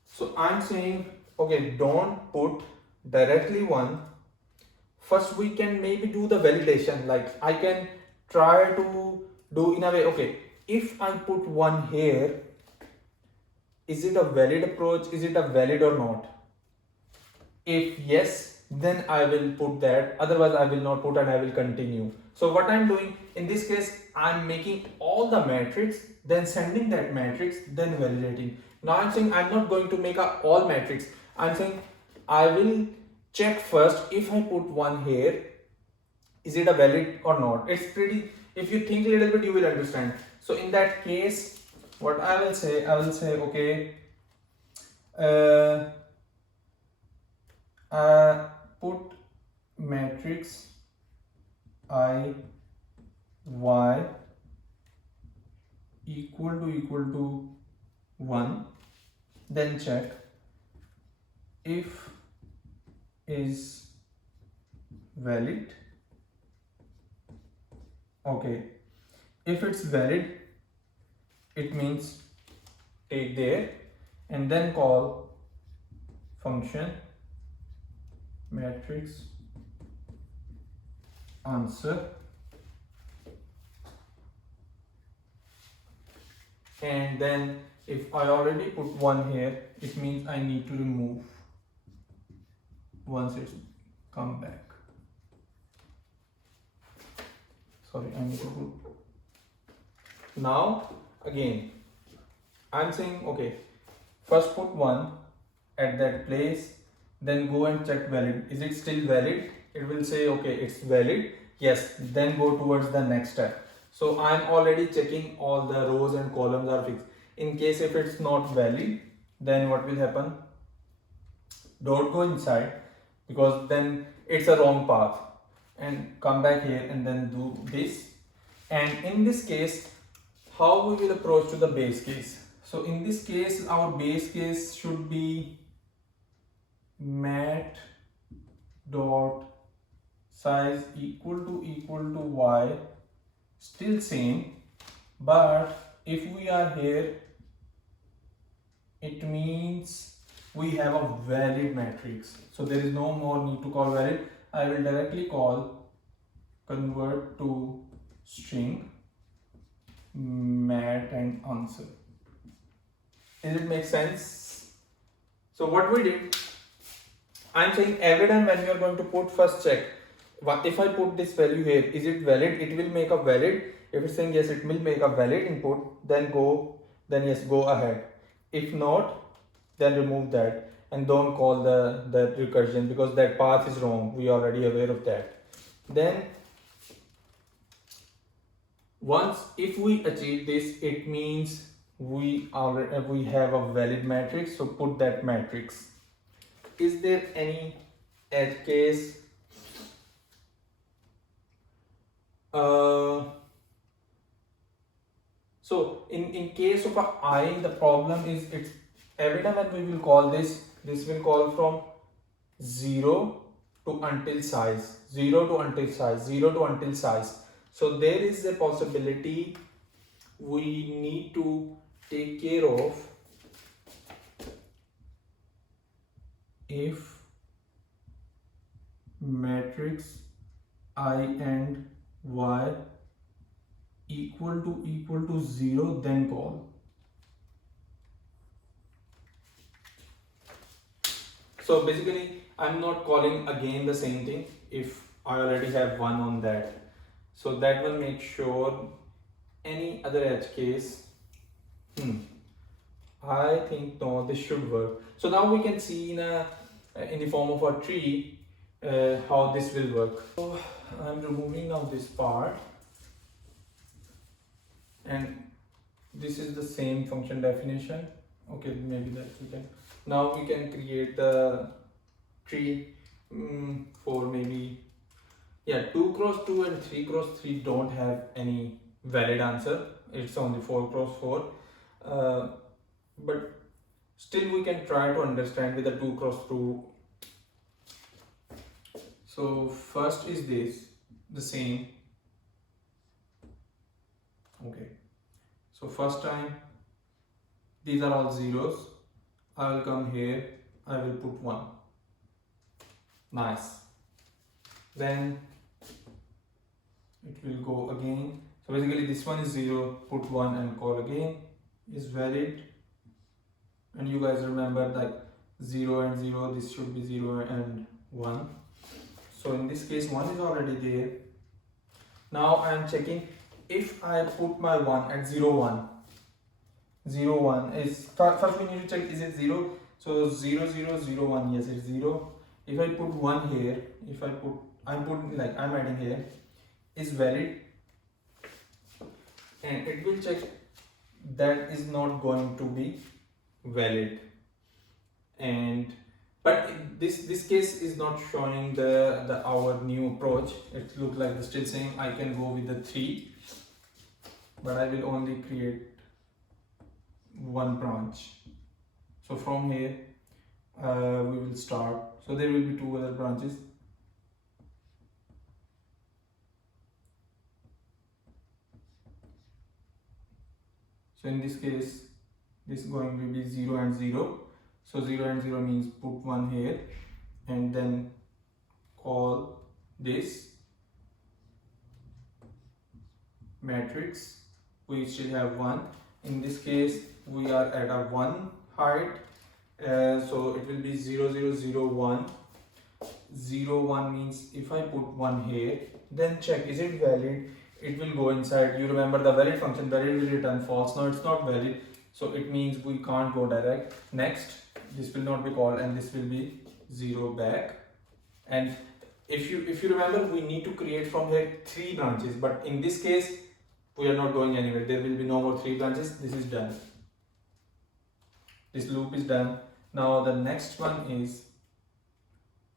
So I'm saying, okay, don't put directly 1. First we can maybe do the validation, like I can try to do in a way, okay, if I put 1 here, is it a valid approach? Is it a valid or not? If yes, then I will put that, otherwise I will not put and I will continue. So what I'm doing in this case, I'm making all the matrix, then sending that matrix, then validating. Now I'm saying I'm not going to make a all matrix. I'm saying I will check first, if I put 1 here, is it a valid or not? It's pretty, if you think a little bit, you will understand. So in that case, what I will say, okay, put matrix I y equal to 1, then check if is valid. Okay, if it's valid, it means take there and then call function matrix answer, and then if I already put 1 here, it means I need to remove once it's come back. Sorry, I need to put. Now again I'm saying, okay, first put 1 at that place, then go and check valid. Is it still valid? It will say, okay, it's valid. Yes, then go towards the next step. So I'm already checking all the rows and columns are fixed. In case if it's not valid, then what will happen? Don't go inside, because then it's a wrong path, and come back here and then do this. And in this case, how we will approach to the base case? So in this case, our base case should be mat dot size equal to y, still same, but if we are here, it means we have a valid matrix. So there is no more need to call valid. I will directly call convert to string mat and answer. Does it make sense? So what we did, I'm saying every time when you are going to put, first check if I put this value here, is it valid? It will make a valid. If it's saying yes, it will make a valid input, then yes, go ahead. If not, then remove that and don't call the recursion, because that path is wrong. We are already aware of that. Then once if we achieve this, it means we have a valid matrix. So put that matrix. Is there any edge case? So in case of a I, the problem is it's every time when we will call this will call from 0 to until size, 0 to until size, 0 to until size. So there is a possibility we need to take care of if matrix I and y equal to 0, then call. So basically I'm not calling again the same thing if I already have one on that. So that will make sure any other edge case. I think no, this should work. So now we can see in the form of a tree how this will work. So I'm removing now this part, and this is the same function definition. Okay, maybe that we can. Now we can create the tree for maybe 2 cross 2 and 3 cross 3 don't have any valid answer. It's only 4 cross 4. But still we can try to understand with the 2 cross 2. So first is this, the same. Okay. So first time, these are all zeros. I will come here, I will put 1. Nice. Then it will go again. So basically this one is 0, put 1 and call again, is valid. And you guys remember like 0 and 0, this should be 0 and 1. So in this case 1 is already there. Now I am checking if I put my 1 at 0 1. 0 1 is first we need to check, is it 0? So 0 0 0 1, yes, it's 0. If I put 1 here, I'm adding here, is valid, and it will check that is not going to be valid. But this case is not showing the our new approach. It looks like the still same. I can go with the 3, but I will only create one branch. So from here we will start. So there will be 2 other branches. So in this case, this is going to be 0 and 0. So 0 and 0 means put 1 here and then call this matrix. We still have 1. In this case, we are at a 1 height. So it will be 0 0 0 1. 0 1 means if I put 1 here, then check is it valid. It will go inside. You remember the valid function, valid will return false. Now it's not valid, so it means we can't go direct. Next, this will not be called and this will be 0 back. And if you remember, we need to create from here 3 branches, but in this case we are not going anywhere. There will be no more 3 branches. This is done. This loop is done. Now the next one is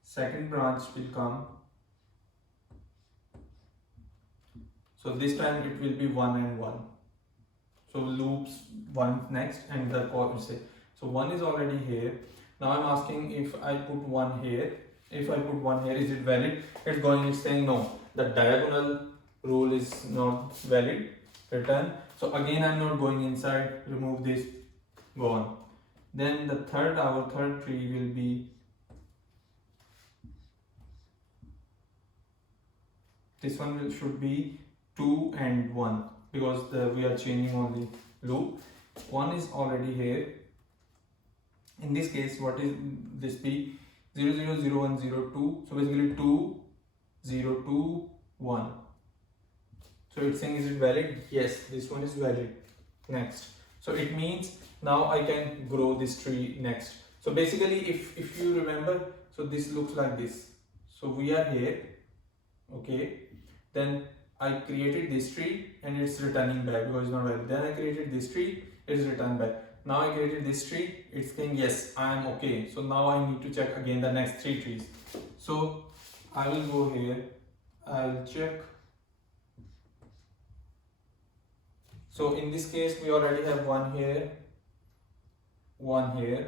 second branch will come. So this time it will be 1 and 1. So loops 1 next and the call will say. So 1 is already here. Now I'm asking if I put 1 here. If I put 1 here, is it valid? It's saying no. The diagonal rule is not valid. Return. So again I'm not going inside. Remove this. Go on. Then our third tree will be, this one should be 2 and 1, because we are changing on the loop. 1 is already here. In this case, what is this be? 0 0 0 1 0 2. So basically 2 0 2 1. So it's saying, is it valid? Yes, this one is valid. Next. So it means now I can grow this tree next. So basically, if you remember, so this looks like this. So we are here, okay. Then I created this tree and it's returning back because it's not valid. Then I created this tree, it's returned back. Now I created this tree, it's saying yes, I am okay. So now I need to check again the next 3 trees. So I will go here, I'll check. So in this case, we already have 1 here, 1 here,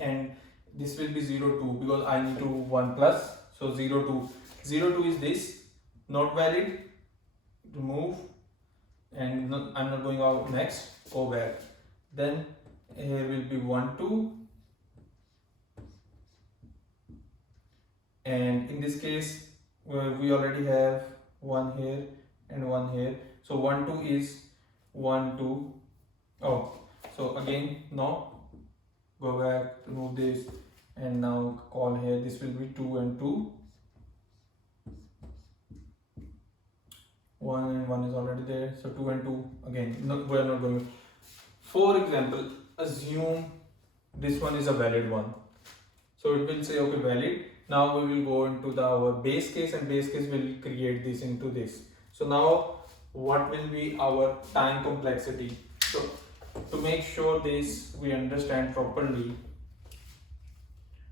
and this will be 0 2 because I need to 1 plus. So 0 2, 0 2 is this, not valid, remove, and I'm not going out next, go back. Then here will be 1 2, and in this case we already have 1 here and 1 here. So 1 2 is 1 2. Oh, so again, no, go back, remove this, and now call here. This will be 2 and 2. 1 and 1 is already there. So 2 and 2 again. No, we are not going. For example, assume this one is a valid one. So it will say okay, valid. Now we will go into our base case, and base case will create this into this. So now what will be our time complexity? So to make sure this we understand properly,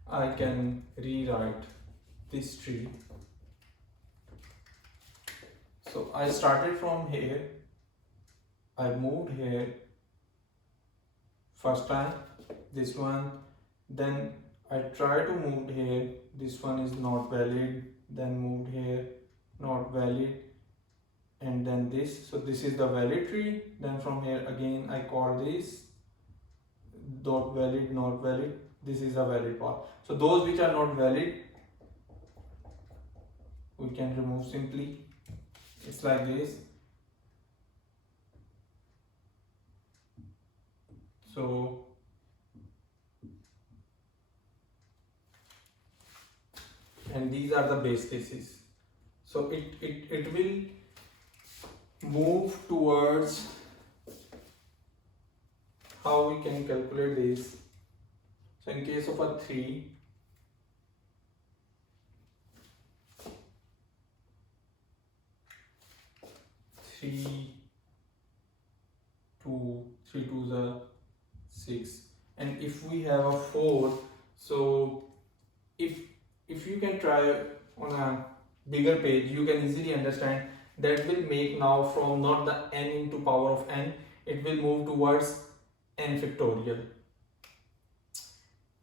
I can rewrite this tree. So I started from here, I moved here first time, this one, then I try to move here, this one is not valid, then moved here, not valid, and then this. So this is the valid tree. Then from here again I call this not valid, not valid, this is a valid path. So those which are not valid we can remove simply. It's like this. So and these are the base cases. So it will move towards how we can calculate this. So in case of a 3, three, 2, 3 2s are 6, and if we have a 4, so if you can try on a bigger page, you can easily understand that will make now from not the n into power of n, it will move towards n factorial.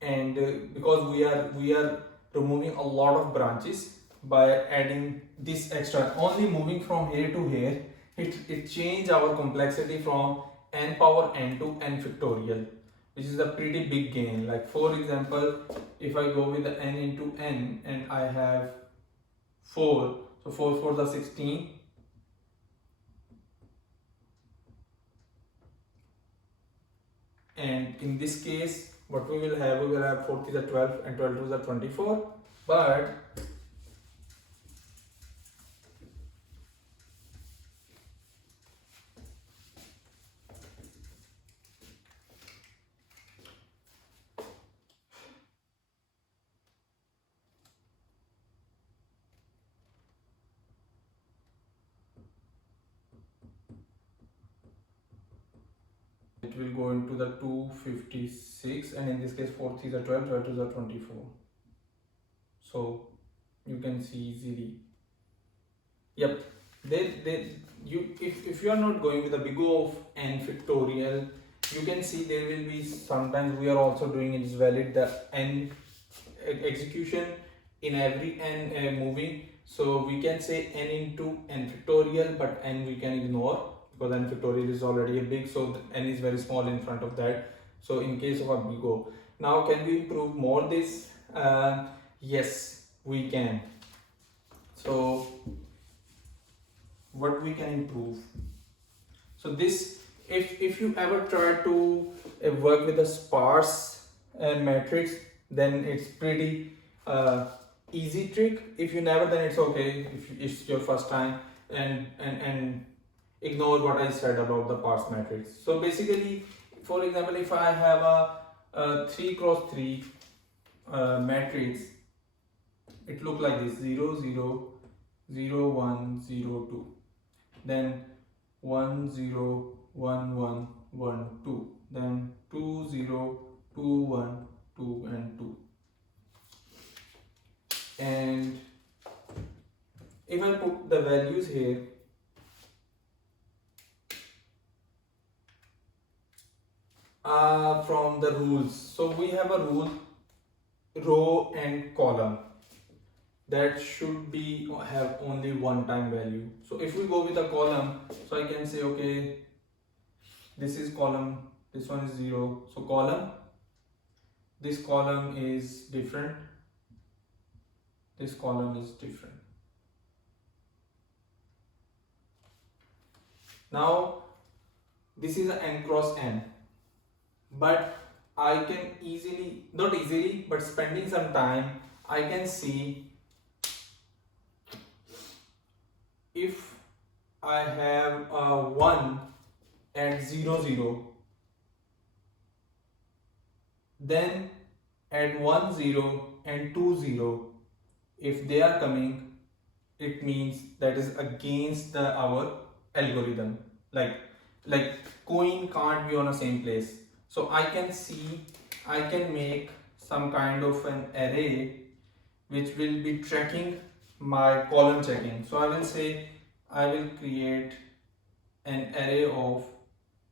And because we are removing a lot of branches by adding this extra, only moving from here to here, it changed our complexity from n power n to n factorial, which is a pretty big gain. Like for example, if I go with the n into n and I have 4, so 4 4 the 16, and in this case what we will have 4 is a 12 and 12 is a 24, but it will go into the 256, and in this case 4 is a 12, 12 is a 24. So you can see easily. Yep, if you are not going with the big O of n factorial, you can see there will be sometimes we are also doing it is valid the n execution in every n moving. So we can say n into n factorial, but n we can ignore because n factorial is already a big, so n is very small in front of that. So in case of a big O. Now can we improve more this? Yes, we can. So what we can improve? So this, if you ever try to work with a sparse matrix, then it's pretty easy trick. If you never, then it's okay. If it's your first time, and ignore what I said about the sparse matrix. So basically, for example, if I have a 3 cross 3 matrix, it look like this: 0 0 0 1 0 2, then 1 0 1 1 1 2, then 2 0 2 1 2 and 2. And if I put the values here, from the rules, so we have a rule, row and column, that should be have only one time value. So if we go with a column, so I can say, okay, this is column, this one is 0, so column, this column is different, this column is different. Now this is an n cross n, but I can easily, not easily, but spending some time, I can see if I have a 1 at 0 0, then at 1 0 and 2 0, if they are coming, it means that is against our algorithm. Like coin can't be on the same place. So I can see, I can make some kind of an array which will be tracking my column checking. So I will say, I will create an array of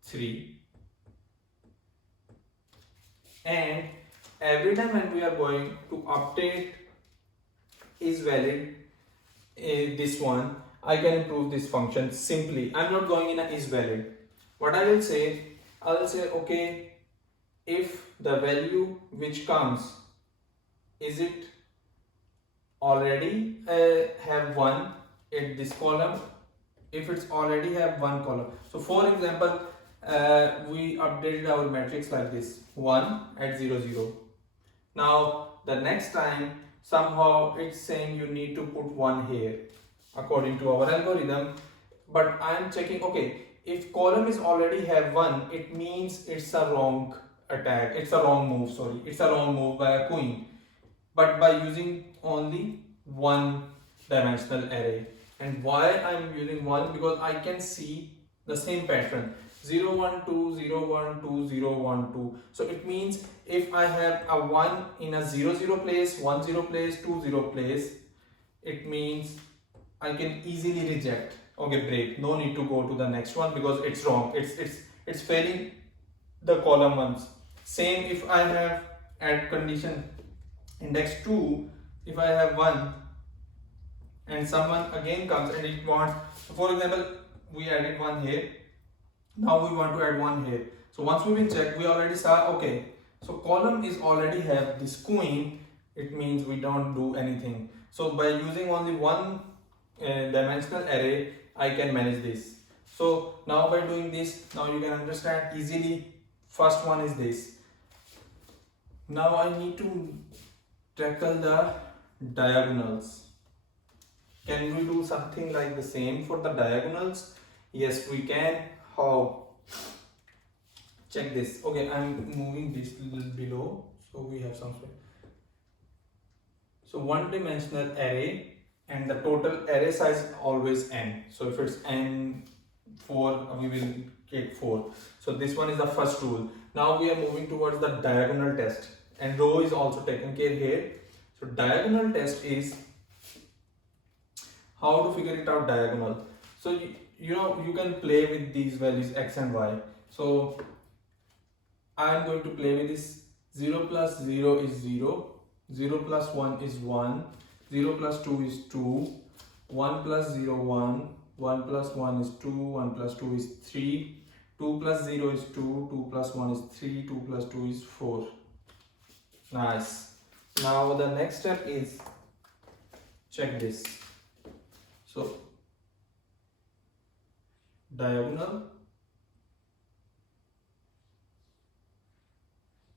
3, and every time when we are going to update is valid, this one, I can improve this function simply. I'm not going in a is valid. What I will say, okay, if the value which comes, is it already have 1 in this column? If it's already have 1 column, so for example, we updated our matrix like this: 1 at 0 0. Now the next time somehow it's saying you need to put 1 here according to our algorithm, but I am checking, okay, if column is already have 1, it means it's a wrong attack, it's a wrong move, sorry, it's a wrong move by a queen, but by using only one dimensional array. And why I'm using 1? Because I can see the same pattern: 0 1 2 0 1 2 0 1 2. So it means if I have a 1 in a 0 0 place, 1 0 place, 2 0 place, it means I can easily reject. Okay, break, no need to go to the next one because it's wrong, it's failing the column ones. Same if I have at condition index 2, if I have 1 and someone again comes and it wants, so for example, we added 1 here, now we want to add 1 here. So once we will check, we already saw, okay, so column is already have this queen, it means we don't do anything. So by using only one dimensional array, I can manage this. So now by doing this, now you can understand easily. First one is this. Now I need to tackle the diagonals. Can we do something like the same for the diagonals? Yes, we can. How? Check this. Okay, I'm moving this little below, so we have some space. So one dimensional array, and the total array size always n. So if it's n4, we will take 4. So this one is the first rule. Now we are moving towards the diagonal test, and row is also taken care here. So diagonal test is how to figure it out diagonal. So you know, you can play with these values x and y. So I am going to play with this. 0 plus 0 is 0, 0 plus 1 is 1, 0 plus 2 is 2, 1 plus 0 1, 1 plus 1 is 2, 1 plus 2 is 3, 2 plus 0 is 2, 2 plus 1 is 3, 2 plus 2 is 4. Nice. Now the next step is, check this. So diagonal,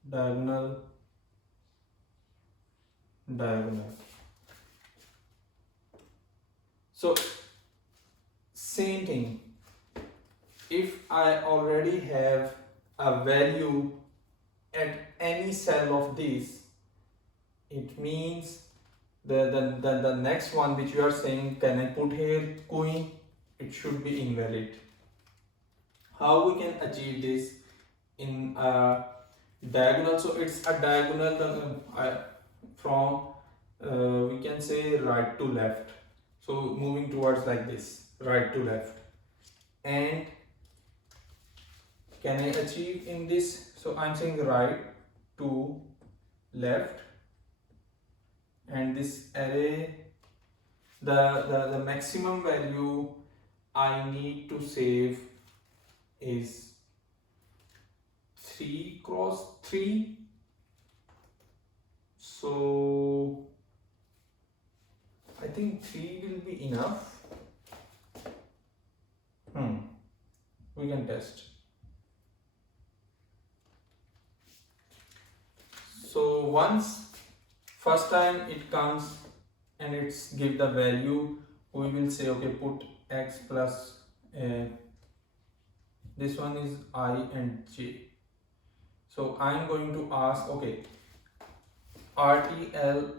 diagonal, diagonal. So same thing. If I already have a value at any cell of this, it means the next one which you are saying, can I put here coin? It should be invalid. How we can achieve this in a diagonal? So it's a diagonal from we can say right to left. So moving towards like this, right to left. And can I achieve in this? So I'm saying right to left, and this array, the maximum value I need to save is 3 cross 3. So I think 3 will be enough. We can test. So once first time it comes and it's give the value, we will say okay, put x plus this one is I and j. So I'm going to ask, okay, RTL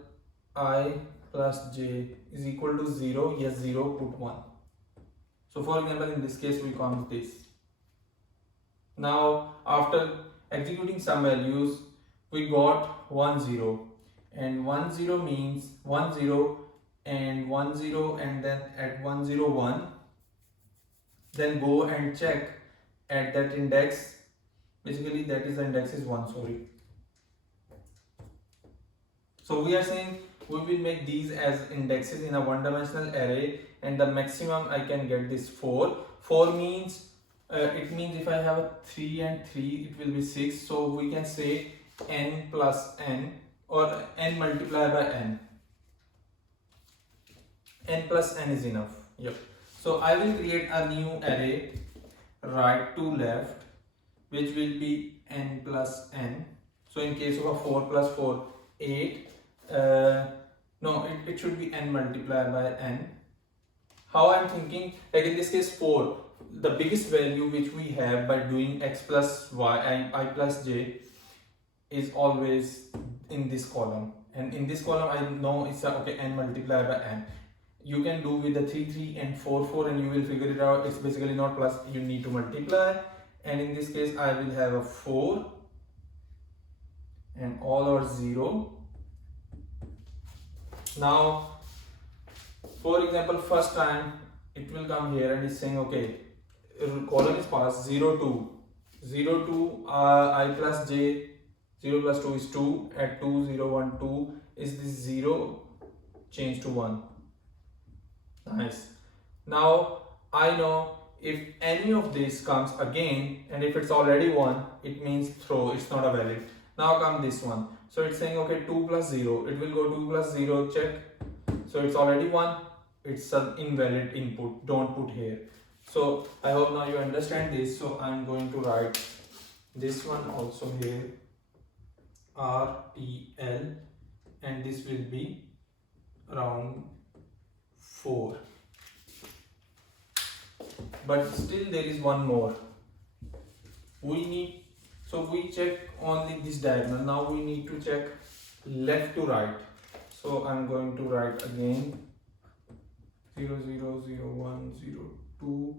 I plus j is equal to 0. Yes, 0, put 1. So for example, in this case we count this. Now after executing some values, we got 1 0, and 1 0 means 1 0 and 1 0, and then at 1 0 1, then go and check at that index. Basically that is the index is 1, sorry. So we are saying we will make these as indexes in a one-dimensional array, and the maximum I can get this 4. 4 means it means if I have a 3 and 3, it will be 6. So we can say n plus n, or n multiplied by n. N plus n is enough. Yep. So I will create a new array right to left, which will be n plus n. So in case of a 4 plus 4, 8. No, it should be n multiplied by n. How I'm thinking, like in this case 4, the biggest value which we have by doing x plus y and I plus j is always in this column, and in this column I know it's a, okay, n multiplied by n. You can do with the 3 3 and 4 4, and you will figure it out. It's basically not plus, you need to multiply, and in this case I will have a 4 and all are 0. Now for example, first time it will come here and it's saying okay, column is passed 0 2 0 2 I plus j, 0 plus 2 is 2, at 2 0 1 2 is this 0 change to 1. Nice. Now I know if any of this comes again, and if it's already 1, it means throw, it's not a valid. Now come this one. So it's saying okay, 2 plus 0, it will go 2 plus 0, check. So it's already 1, it's an invalid input, don't put here. So I hope now you understand this. So I'm going to write this one also here, RTL, and this will be around 4. But still there is one more. We need, so we check only this diagonal. Now we need to check left to right. So I'm going to write again 0 0 0 1 0 2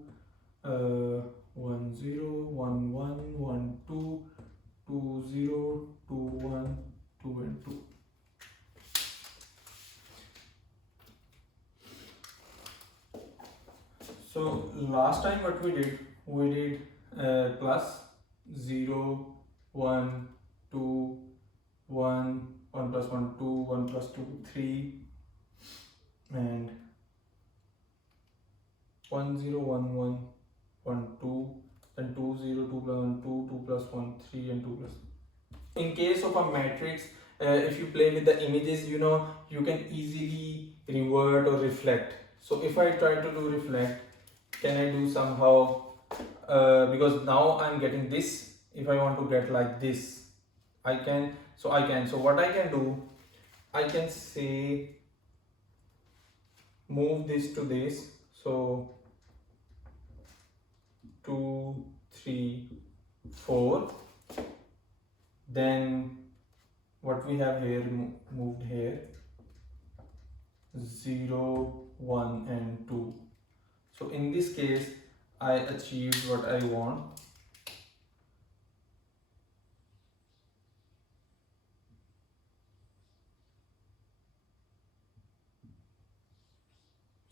1 0 1 1 1 2 2 0 2 1 2 and 2. So last time what we did plus 0 1 2 1 1 plus 1 2 1 plus 2 3 and 1 0 1 1 1 2, then 2 0 2 plus 1 2 2 plus 1 3 and 2 plus. In case of a matrix, if you play with the images, you know, you can easily revert or reflect. So if I try to do reflect, can I do somehow, because now I'm getting this. If I want to get like this, I can. So what I can do, I can say move this to this. So 2 3 4, then what we have here moved here 0 1 and 2. So in this case I achieved what I want.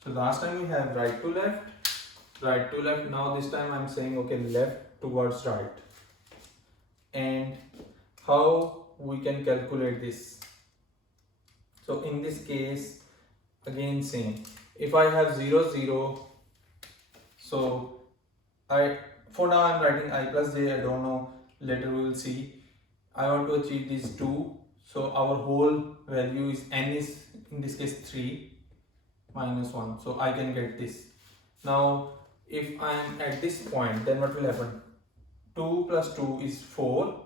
So last time we have right to left. Now this time I'm saying okay, left towards right. And how we can calculate this? So in this case, again same. If I have 0 0, so for now I'm writing I plus j. I don't know. Later we will see. I want to achieve these two. So our whole value is n is in this case 3 minus 1. So I can get this. Now if I am at this point, then what will happen? 2 plus 2 is 4.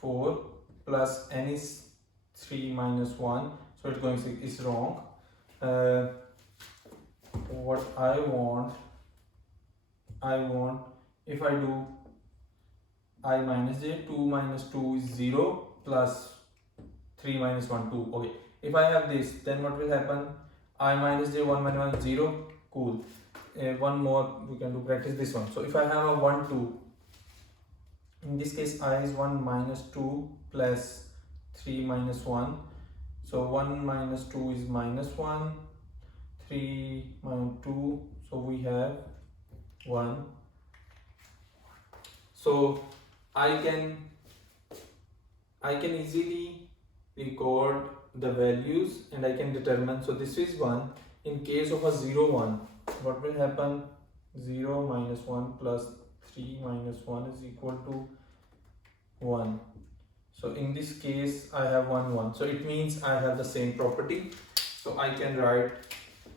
4 plus n is 3 minus 1. So it's going to is wrong. What I want, if I do I minus j, 2 minus 2 is 0 plus 3 minus 1 2. Okay, if I have this, then what will happen? I minus j, 1 minus 1 0. Cool. One more we can do, practice this one. So if I have a 1 2, in this case I is 1 minus 2 plus 3 minus 1. So 1 minus 2 is minus 1, 3 minus 2, so we have 1. So I can easily record the values and I can determine. So this is 1. In case of a 0 1, what will happen? 0 minus 1 plus 3 minus 1 is equal to 1. So in this case I have 1 1. So it means I have the same property. So I can write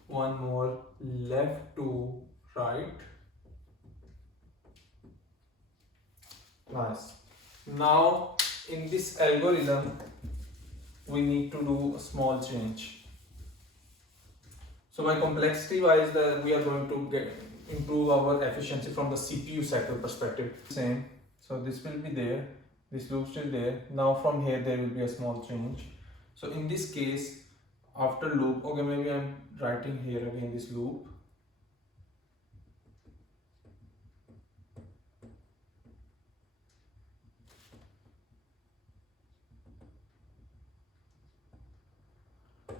one more, left to right. Nice. Now in this algorithm we need to do a small change. So by complexity wise, we are going to improve our efficiency from the CPU cycle perspective. Same. So this will be there. This loop still there. Now from here there will be a small change. So in this case, after loop, okay, maybe I'm writing here again this loop.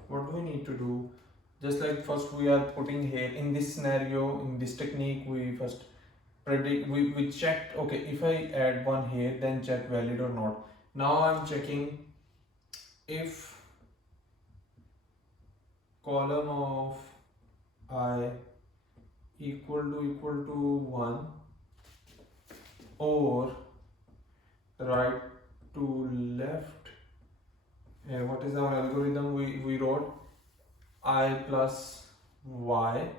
What do we need to do? Just like first we are putting here in this scenario, in this technique, we first predict, we checked, okay, if I add 1 here, then check valid or not. Now I'm checking if column of I equal to 1 or right to left. What is our algorithm we wrote? I plus y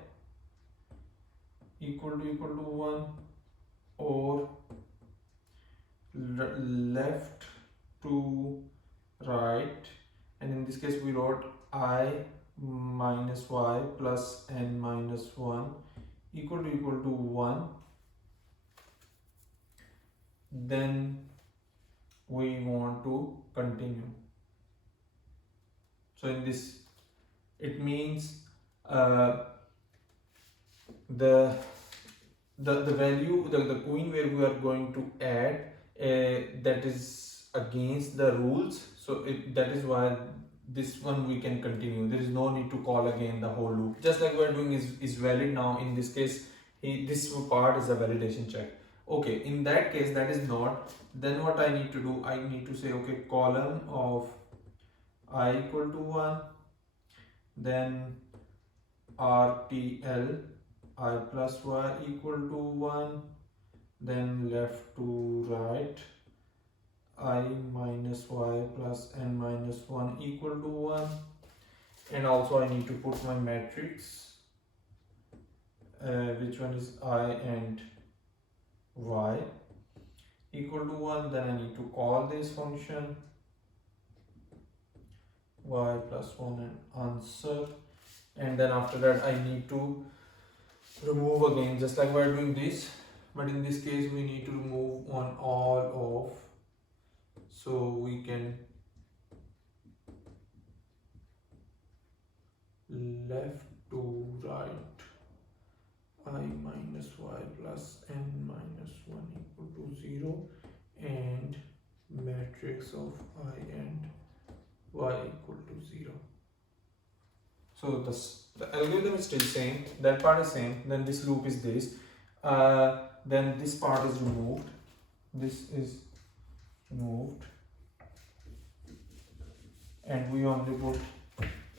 equal to 1 or left to right, and in this case we wrote I minus y plus n minus 1 equal to 1. Then we want to continue. So in this, it means the value, the queen where we are going to add, that is against the rules. So that is why this one we can continue. There is no need to call again the whole loop. Just like we are doing is valid now. In this case, this part is a validation check. Okay, in that case that is not. Then what I need to do? I need to say okay, column of I equal to 1, then RTL I plus y equal to 1, then left to right, I minus y plus n minus 1 equal to 1, and also I need to put my matrix, which one is I and y equal to 1. Then I need to call this function y plus 1 and answer, and then after that I need to remove again, just like we're doing this, but in this case we need to remove on all of, so we can left to right I minus y plus n minus 1 equal to 0, and matrix of I and y equal to 0. So the algorithm is still same, that part is same, then this loop is this, then this part is removed, this is removed, and we only put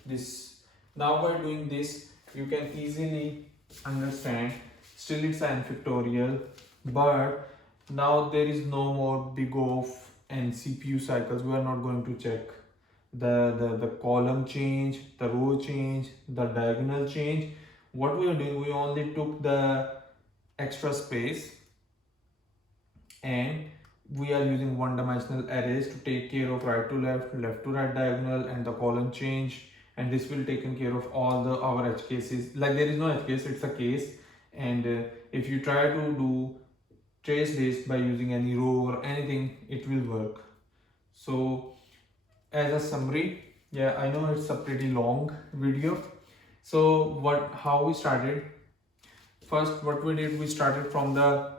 this. Now by doing this, you can easily understand, still it's n factorial, but now there is no more big O and CPU cycles. We are not going to check the column change, the row change, the diagonal change. What we are doing, we only took the extra space and we are using one-dimensional arrays to take care of right to left, left to right diagonal, and the column change, and this will taken care of all the our edge cases. Like there is no edge case, it's a case, and if you try to do trace this by using any row or anything, it will work. So as a summary, yeah, I know it's a pretty long video. So how we started, first what we did, we started from the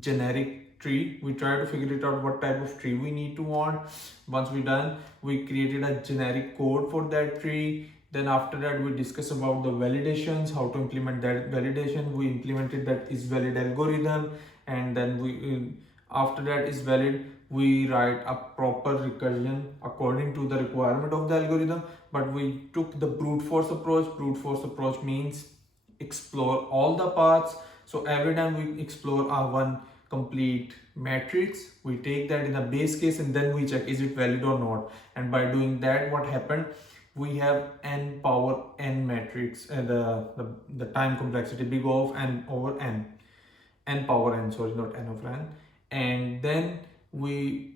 generic tree. We try to figure it out what type of tree we need to want. Once we done, we created a generic code for that tree. Then after that, we discuss about the validations, how to implement that validation. We implemented that is valid algorithm, and then we after that is valid, we write a proper recursion according to the requirement of the algorithm. But we took the brute force approach. Brute force approach means explore all the paths. So every time we explore our one complete matrix, we take that in a base case and then we check is it valid or not. And by doing that, what happened, we have n power n matrix, the time complexity big O of n over n power n, sorry, not n over n. And then we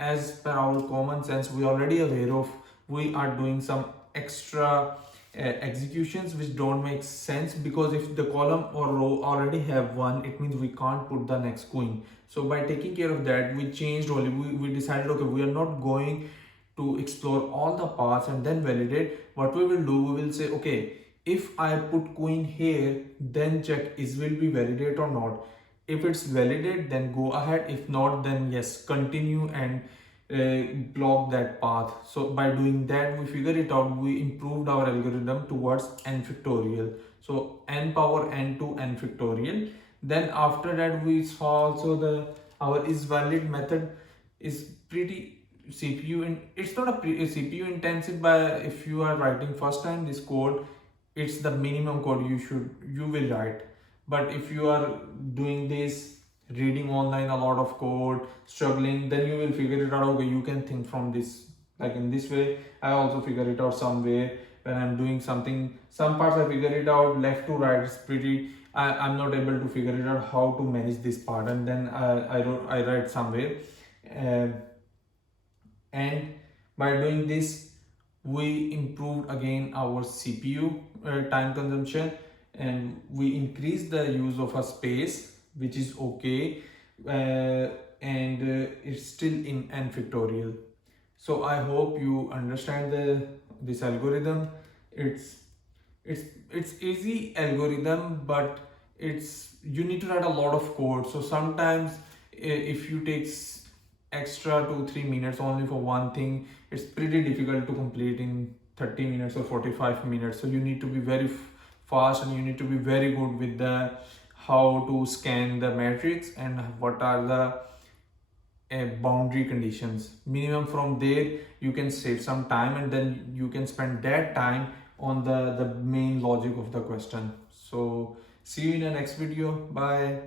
as per our common sense, we already aware of, we are doing some extra executions which don't make sense, because if the column or row already have one, it means we can't put the next queen. So by taking care of that, we changed only, we decided, okay, we are not going to explore all the paths and then validate. What we will do, we will say, okay, if I put queen here, then check is will be validate or not. If it's validate, then go ahead. If not, then yes, continue and block that path. So by doing that, we figure it out, we improved our algorithm towards n factorial. So n power n to n factorial. Then after that, we saw also the our is valid method is pretty CPU, and it's not a CPU intensive. By if you are writing first time this code, it's the minimum code you will write. But if you are doing this, reading online a lot of code, struggling, then you will figure it out, okay, you can think from this, like in this way. I also figure it out somewhere when I'm doing something, some parts I figure it out, left to right is pretty, I'm not able to figure it out how to manage this part, and then I write somewhere. And by doing this, we improved again our CPU time consumption, and we increased the use of a space, which is okay, and it's still in n factorial. So I hope you understand this algorithm. It's easy algorithm, but it's you need to write a lot of code. So sometimes if you take extra 2-3 minutes only for one thing, it's pretty difficult to complete in 30 minutes or 45 minutes. So you need to be very fast, and you need to be very good with the how to scan the matrix and what are the boundary conditions. Minimum from there you can save some time, and then you can spend that time on the main logic of the question. So See you in the next video. Bye.